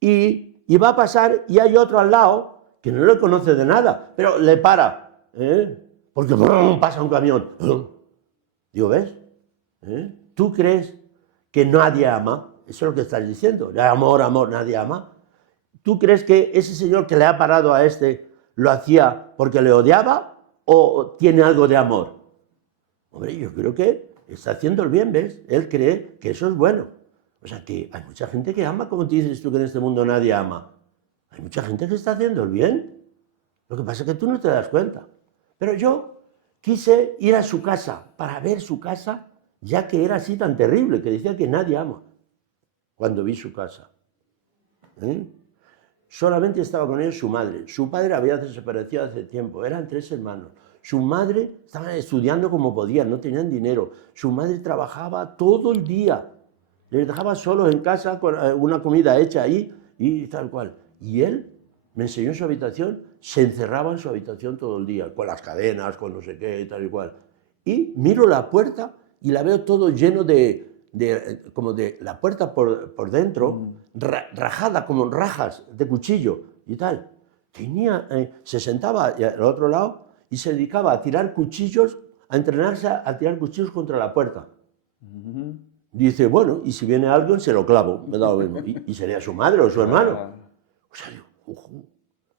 y va a pasar y hay otro al lado que no le conoce de nada, pero le para. porque ¡brum! Pasa un camión. ¡Brum! Digo, ¿ves? ¿Tú crees que nadie ama? Eso es lo que estás diciendo. Amor, amor, nadie ama. ¿Tú crees que ese señor que le ha parado a este lo hacía porque le odiaba o tiene algo de amor? Hombre, yo creo que está haciendo el bien, ¿ves? Él cree que eso es bueno. O sea, que hay mucha gente que ama, como te dices tú que en este mundo nadie ama. Hay mucha gente que está haciendo el bien. Lo que pasa es que tú no te das cuenta. Pero yo quise ir a su casa para ver su casa, ya que era así tan terrible, que decía que nadie ama. Cuando vi su casa. Solamente estaba con ellos su madre. Su padre había desaparecido hace tiempo. Eran 3 hermanos. Su madre estaba estudiando como podían, no tenían dinero. Su madre trabajaba todo el día. Les dejaba solos en casa con una comida hecha ahí y tal cual. Y él me enseñó su habitación, se encerraba en su habitación todo el día, con las cadenas, con no sé qué y tal y cual. Y miro la puerta y la veo todo lleno como de la puerta por dentro, rajada como rajas de cuchillo y tal. Se sentaba al otro lado y se dedicaba a tirar cuchillos, a entrenarse a tirar cuchillos contra la puerta. Dice, bueno, y si viene alguien se lo clavo, me da lo mismo. Y sería su madre o su hermano. O sea, digo,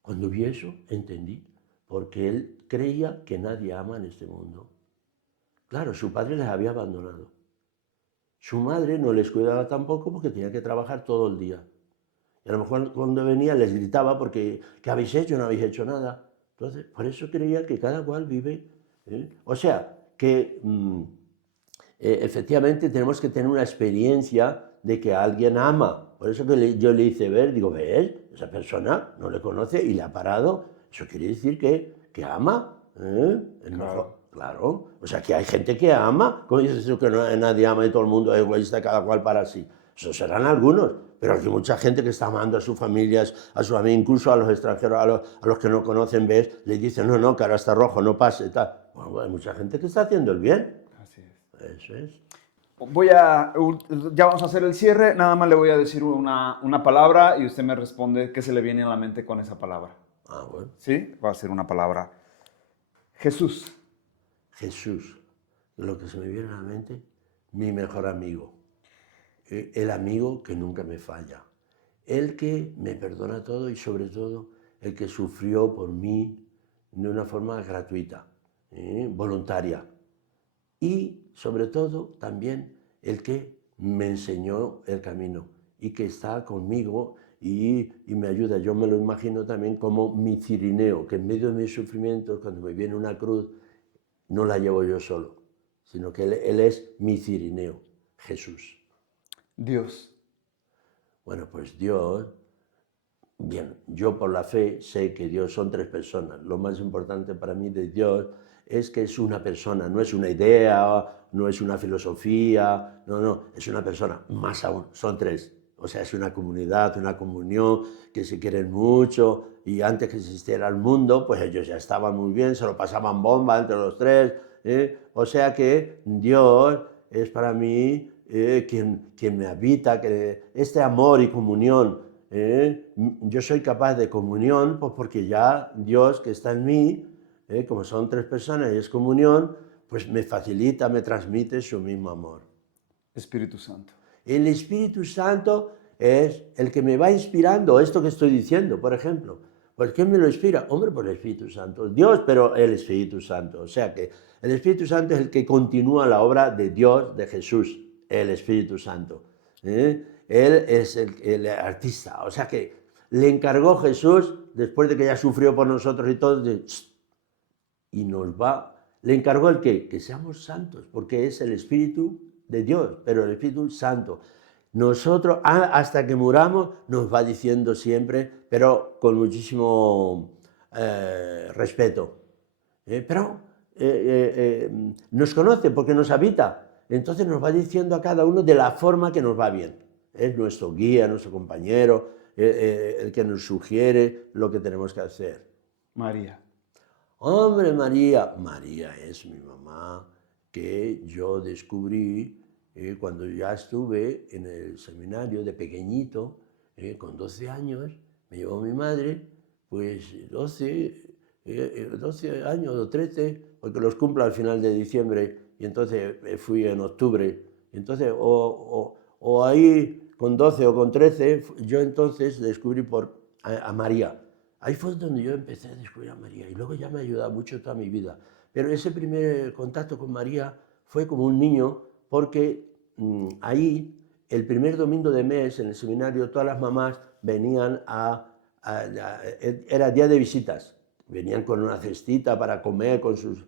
cuando vi eso, entendí, porque él creía que nadie ama en este mundo. Claro, su padre les había abandonado. Su madre no les cuidaba tampoco porque tenía que trabajar todo el día. Y a lo mejor cuando venía les gritaba porque, ¿qué habéis hecho? No habéis hecho nada. Entonces, por eso creía que cada cual vive. O sea, que efectivamente tenemos que tener una experiencia de que alguien ama. Por eso que yo le hice ver, digo, ¿ves? Esa persona no le conoce y le ha parado. Eso quiere decir que ama. Claro. Claro. O sea, que hay gente que ama. ¿Cómo dices tú que nadie ama y todo el mundo es egoísta, cada cual para sí? Eso serán algunos. Pero hay mucha gente que está amando a sus familias, a sus amigos, incluso a los extranjeros, a los que no conocen, ¿ves? Les dicen, no, que ahora está rojo, no pase, tal. Bueno, hay mucha gente que está haciendo el bien. Así es. Eso es. Ya vamos a hacer el cierre, nada más le voy a decir una palabra y usted me responde qué se le viene a la mente con esa palabra. Bueno. ¿Sí? Va a ser una palabra. Jesús. Jesús, lo que se me viene a la mente, mi mejor amigo. El amigo que nunca me falla. El que me perdona todo y sobre todo el que sufrió por mí de una forma gratuita, voluntaria. Y sobre todo también el que me enseñó el camino y que está conmigo y me ayuda. Yo me lo imagino también como mi cirineo, que en medio de mis sufrimientos, cuando me viene una cruz, no la llevo yo solo, sino que él es mi cirineo, Jesús. Dios. Bueno, pues Dios, bien, yo por la fe sé que Dios son 3 personas. Lo más importante para mí de Dios es que es una persona, no es una idea, no es una filosofía, no, es una persona, más aún, son 3. O sea, es una comunidad, una comunión, que se quieren mucho, y antes que existiera el mundo, pues ellos ya estaban muy bien, se lo pasaban bomba entre los 3. O sea que Dios es para mí quien me habita, que este amor y comunión, yo soy capaz de comunión, pues porque ya Dios que está en mí, como son 3 personas y es comunión, pues me facilita, me transmite su mismo amor. Espíritu Santo. El Espíritu Santo es el que me va inspirando esto que estoy diciendo, por ejemplo. ¿Por qué me lo inspira? Hombre, por el Espíritu Santo. Dios, pero el Espíritu Santo. O sea que el Espíritu Santo es el que continúa la obra de Dios, de Jesús, el Espíritu Santo. Él es el artista. O sea que le encargó Jesús, después de que ya sufrió por nosotros y todo, le encargó el qué? Que seamos santos, porque es el Espíritu de Dios, pero el Espíritu Santo. Nosotros, hasta que muramos, nos va diciendo siempre, pero con muchísimo respeto. Pero nos conoce porque nos habita. Entonces nos va diciendo a cada uno de la forma que nos va bien. Es nuestro guía, nuestro compañero, el que nos sugiere lo que tenemos que hacer. María. Hombre, María es mi mamá, que yo descubrí cuando ya estuve en el seminario de pequeñito, con 12 años, me llevó mi madre, pues 12, 12 años o 13, porque los cumplo al final de diciembre, y entonces fui en octubre. Entonces, o ahí con 12 o con 13, yo entonces descubrí a María. Ahí fue donde yo empecé a descubrir a María, y luego ya me ha ayudado mucho toda mi vida. Pero ese primer contacto con María fue como un niño, porque ahí, el primer domingo de mes, en el seminario, todas las mamás venían era día de visitas. Venían con una cestita para comer con sus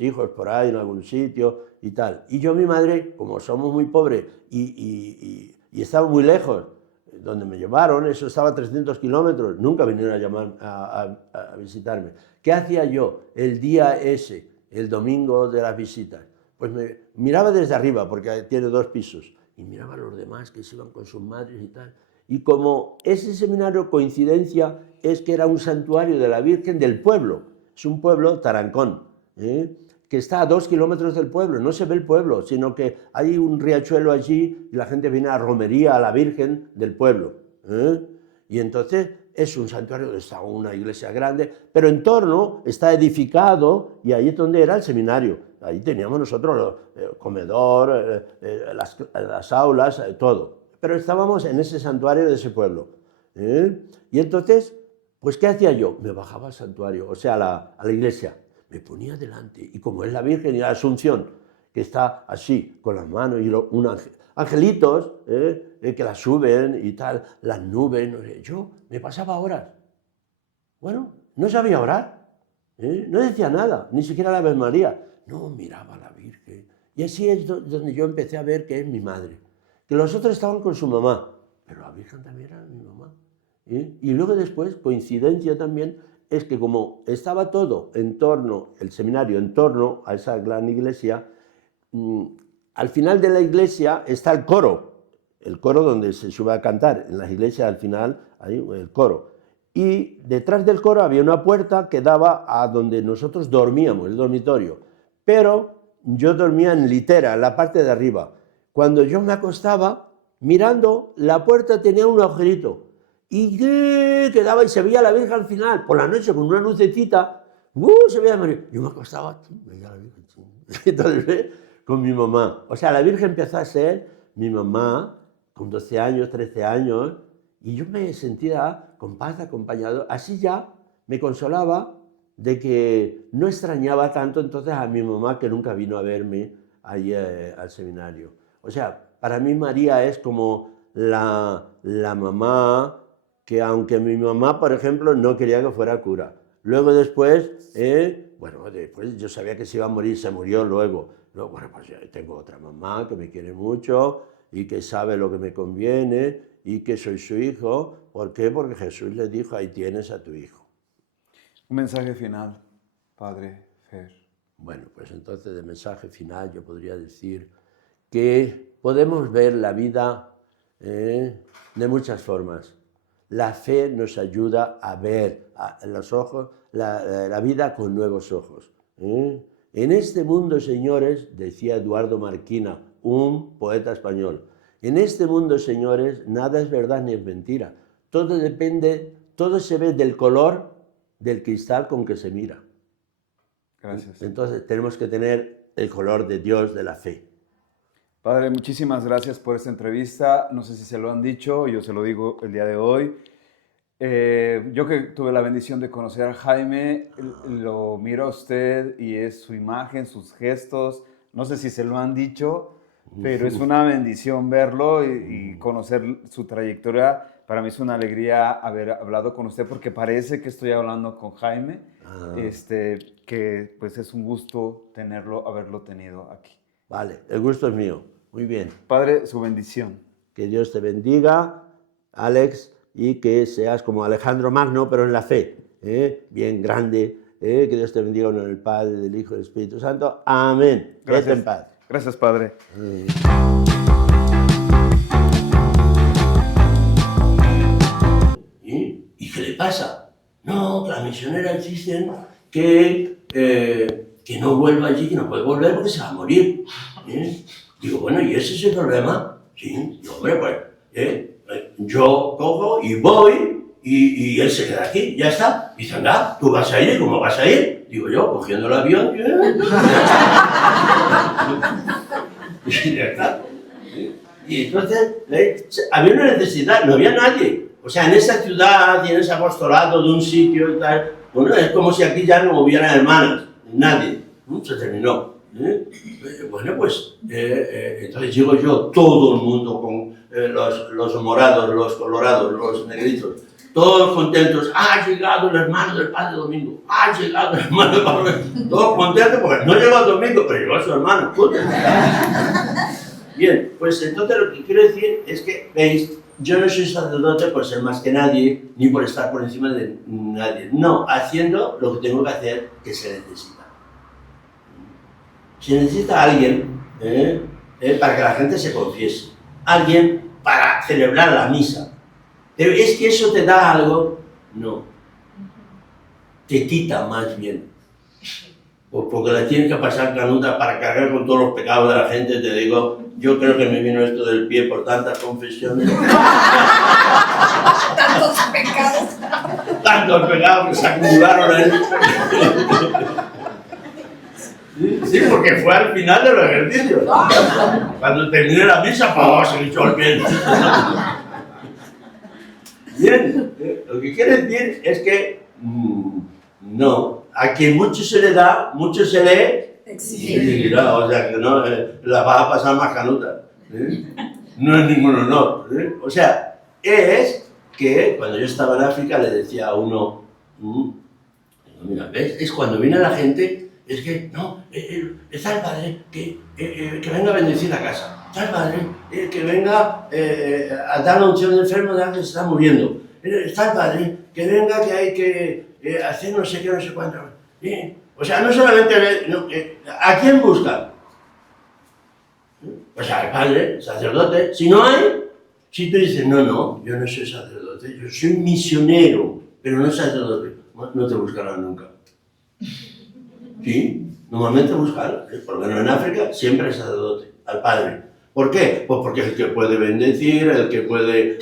hijos por ahí en algún sitio y tal. Y yo, mi madre, como somos muy pobres y estaba muy lejos, donde me llevaron, eso estaba a 300 kilómetros, nunca vinieron a llamar a visitarme. ¿Qué hacía yo el día ese, el domingo de las visitas? Pues me miraba desde arriba, porque tiene 2 pisos, y miraba a los demás que se iban con sus madres y tal. Y como ese seminario, coincidencia, es que era un santuario de la Virgen del pueblo. Es un pueblo, Tarancón, que está a 2 kilómetros del pueblo. No se ve el pueblo, sino que hay un riachuelo allí y la gente viene a romería a la Virgen del pueblo. Y entonces es un santuario donde está una iglesia grande, pero en torno está edificado, y ahí es donde era el seminario. Ahí teníamos nosotros el comedor, las aulas, todo. Pero estábamos en ese santuario de ese pueblo. Y entonces, pues, ¿qué hacía yo? Me bajaba al santuario, o sea, a la iglesia. Me ponía delante, y como es la Virgen y la Asunción, que está así, con las manos, y angelitos, que la suben y tal, las nubes, no sé. Yo me pasaba horas. Bueno, no sabía orar, no decía nada, ni siquiera la Ave María. No, miraba a la Virgen. Y así es donde yo empecé a ver que es mi madre. Que los otros estaban con su mamá, pero la Virgen también era mi mamá. Y luego después, coincidencia también, es que como estaba todo en torno, el seminario en torno a esa gran iglesia, al final de la iglesia está el coro donde se sube a cantar. En las iglesias al final hay el coro. Y detrás del coro había una puerta que daba a donde nosotros dormíamos, el dormitorio. Pero yo dormía en litera, en la parte de arriba. Cuando yo me acostaba, mirando, la puerta tenía un agujerito. Y quedaba y se veía la Virgen al final, por la noche, con una lucecita, se veía María. Yo me acostaba, veía la Virgen. Entonces, con mi mamá. O sea, la Virgen empezó a ser mi mamá, con 12 años, 13 años, y yo me sentía con paz, acompañado. Así ya me consolaba de que no extrañaba tanto entonces a mi mamá, que nunca vino a verme allí al seminario. O sea, para mí María es como la mamá que, aunque mi mamá, por ejemplo, no quería que fuera cura. Luego después, después yo sabía que se iba a morir, se murió luego. Bueno, pues yo tengo otra mamá que me quiere mucho y que sabe lo que me conviene y que soy su hijo. ¿Por qué? Porque Jesús le dijo, ahí tienes a tu hijo. Un mensaje final, Padre Fer. Bueno, pues entonces de mensaje final yo podría decir que podemos ver la vida de muchas formas. La fe nos ayuda a ver la vida con nuevos ojos. En este mundo, señores, decía Eduardo Marquina, un poeta español, en este mundo, señores, nada es verdad ni es mentira. Todo se ve del color del cristal con que se mira. Gracias. Entonces tenemos que tener el color de Dios, de la fe. Padre, muchísimas gracias por esta entrevista. No sé si se lo han dicho, yo se lo digo el día de hoy. Yo que tuve la bendición de conocer a Jaime, lo miro a usted y es su imagen, sus gestos. No sé si se lo han dicho, pero es una bendición verlo y conocer su trayectoria. Para mí es una alegría haber hablado con usted porque parece que estoy hablando con Jaime, que pues es un gusto haberlo tenido aquí. Vale, el gusto es mío. Muy bien. Padre, su bendición. Que Dios te bendiga, Alex, y que seas como Alejandro Magno, pero en la fe, bien grande. Que Dios te bendiga en el Padre, del Hijo y del Espíritu Santo. Amén. Gracias. Vete en paz. Gracias, Padre. ¿Y qué le pasa? No, que las misioneras dicen que no vuelva allí, que no puede volver porque se va a morir. Digo, bueno, ¿y ese es el problema? Sí, y hombre, pues yo cojo y voy y él se queda aquí, ya está. Dice, anda, ¿tú vas a ir? ¿Cómo vas a ir? Digo yo, cogiendo el avión. Y ya está. Y entonces, había una necesidad, no había nadie. O sea, en esa ciudad y en ese apostolado de un sitio y tal, bueno, es como si aquí ya no hubieran hermanas, nadie. Se terminó. Bueno, pues, entonces llego yo, todo el mundo con los morados, los colorados, los negritos, todos contentos. Ha llegado el hermano del Padre Domingo, ha llegado el hermano del Padre Domingo. Todos contentos porque no llegó el domingo, pero llegó su hermano. Bien, pues entonces lo que quiero decir es que, veis, yo no soy sacerdote por ser más que nadie, ni por estar por encima de nadie. No, haciendo lo que tengo que hacer, que se necesita. Se necesita alguien para que la gente se confiese, alguien para celebrar la misa. Pero es que eso te da algo, no, te quita más bien. Porque le tienes que pasar canuta para cargar con todos los pecados de la gente, te digo, yo creo que me vino esto del pie por tantas confesiones. Tantos pecados. Tantos pecados que se acumularon ahí. Sí, porque fue al final de los ejercicios. Cuando terminé la misa, pues se me echó el pie. Bien, lo que quiere decir es que no, a quien mucho se le da, mucho se le exigirá. O sea, que no, la vas a pasar más canuta. No es ningún honor. O sea, es que cuando yo estaba en África le decía a uno, mira, ¿ves? Es cuando viene la gente. Es que, no, está el padre que venga a bendecir la casa. Está el padre que venga a dar la unción de enfermo de alguien que se está muriendo. Está el padre que venga que hay que hacer no sé qué, no sé cuánto. O sea, no solamente... ¿a quién buscan? Pues al padre, sacerdote. Si no hay, si tú dices, no, yo no soy sacerdote, yo soy misionero, pero no sacerdote, no te buscarán nunca. Sí, normalmente buscar, por lo menos en África, siempre el sacerdote, al padre. ¿Por qué? Pues porque es el que puede bendecir, el que puede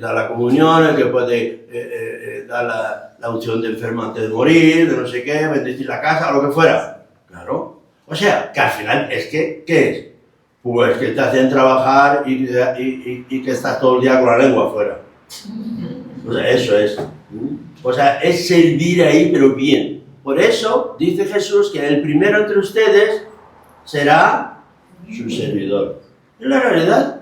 dar la comunión, el que puede dar la unción de enfermo antes de morir, de no sé qué, bendecir la casa, o lo que fuera. Claro. O sea, que al final es que, ¿qué es? Pues que te hacen trabajar y que estás todo el día con la lengua afuera. O sea, eso es. O sea, es servir ahí, pero bien. Por eso dice Jesús que el primero entre ustedes será su servidor. Es la realidad.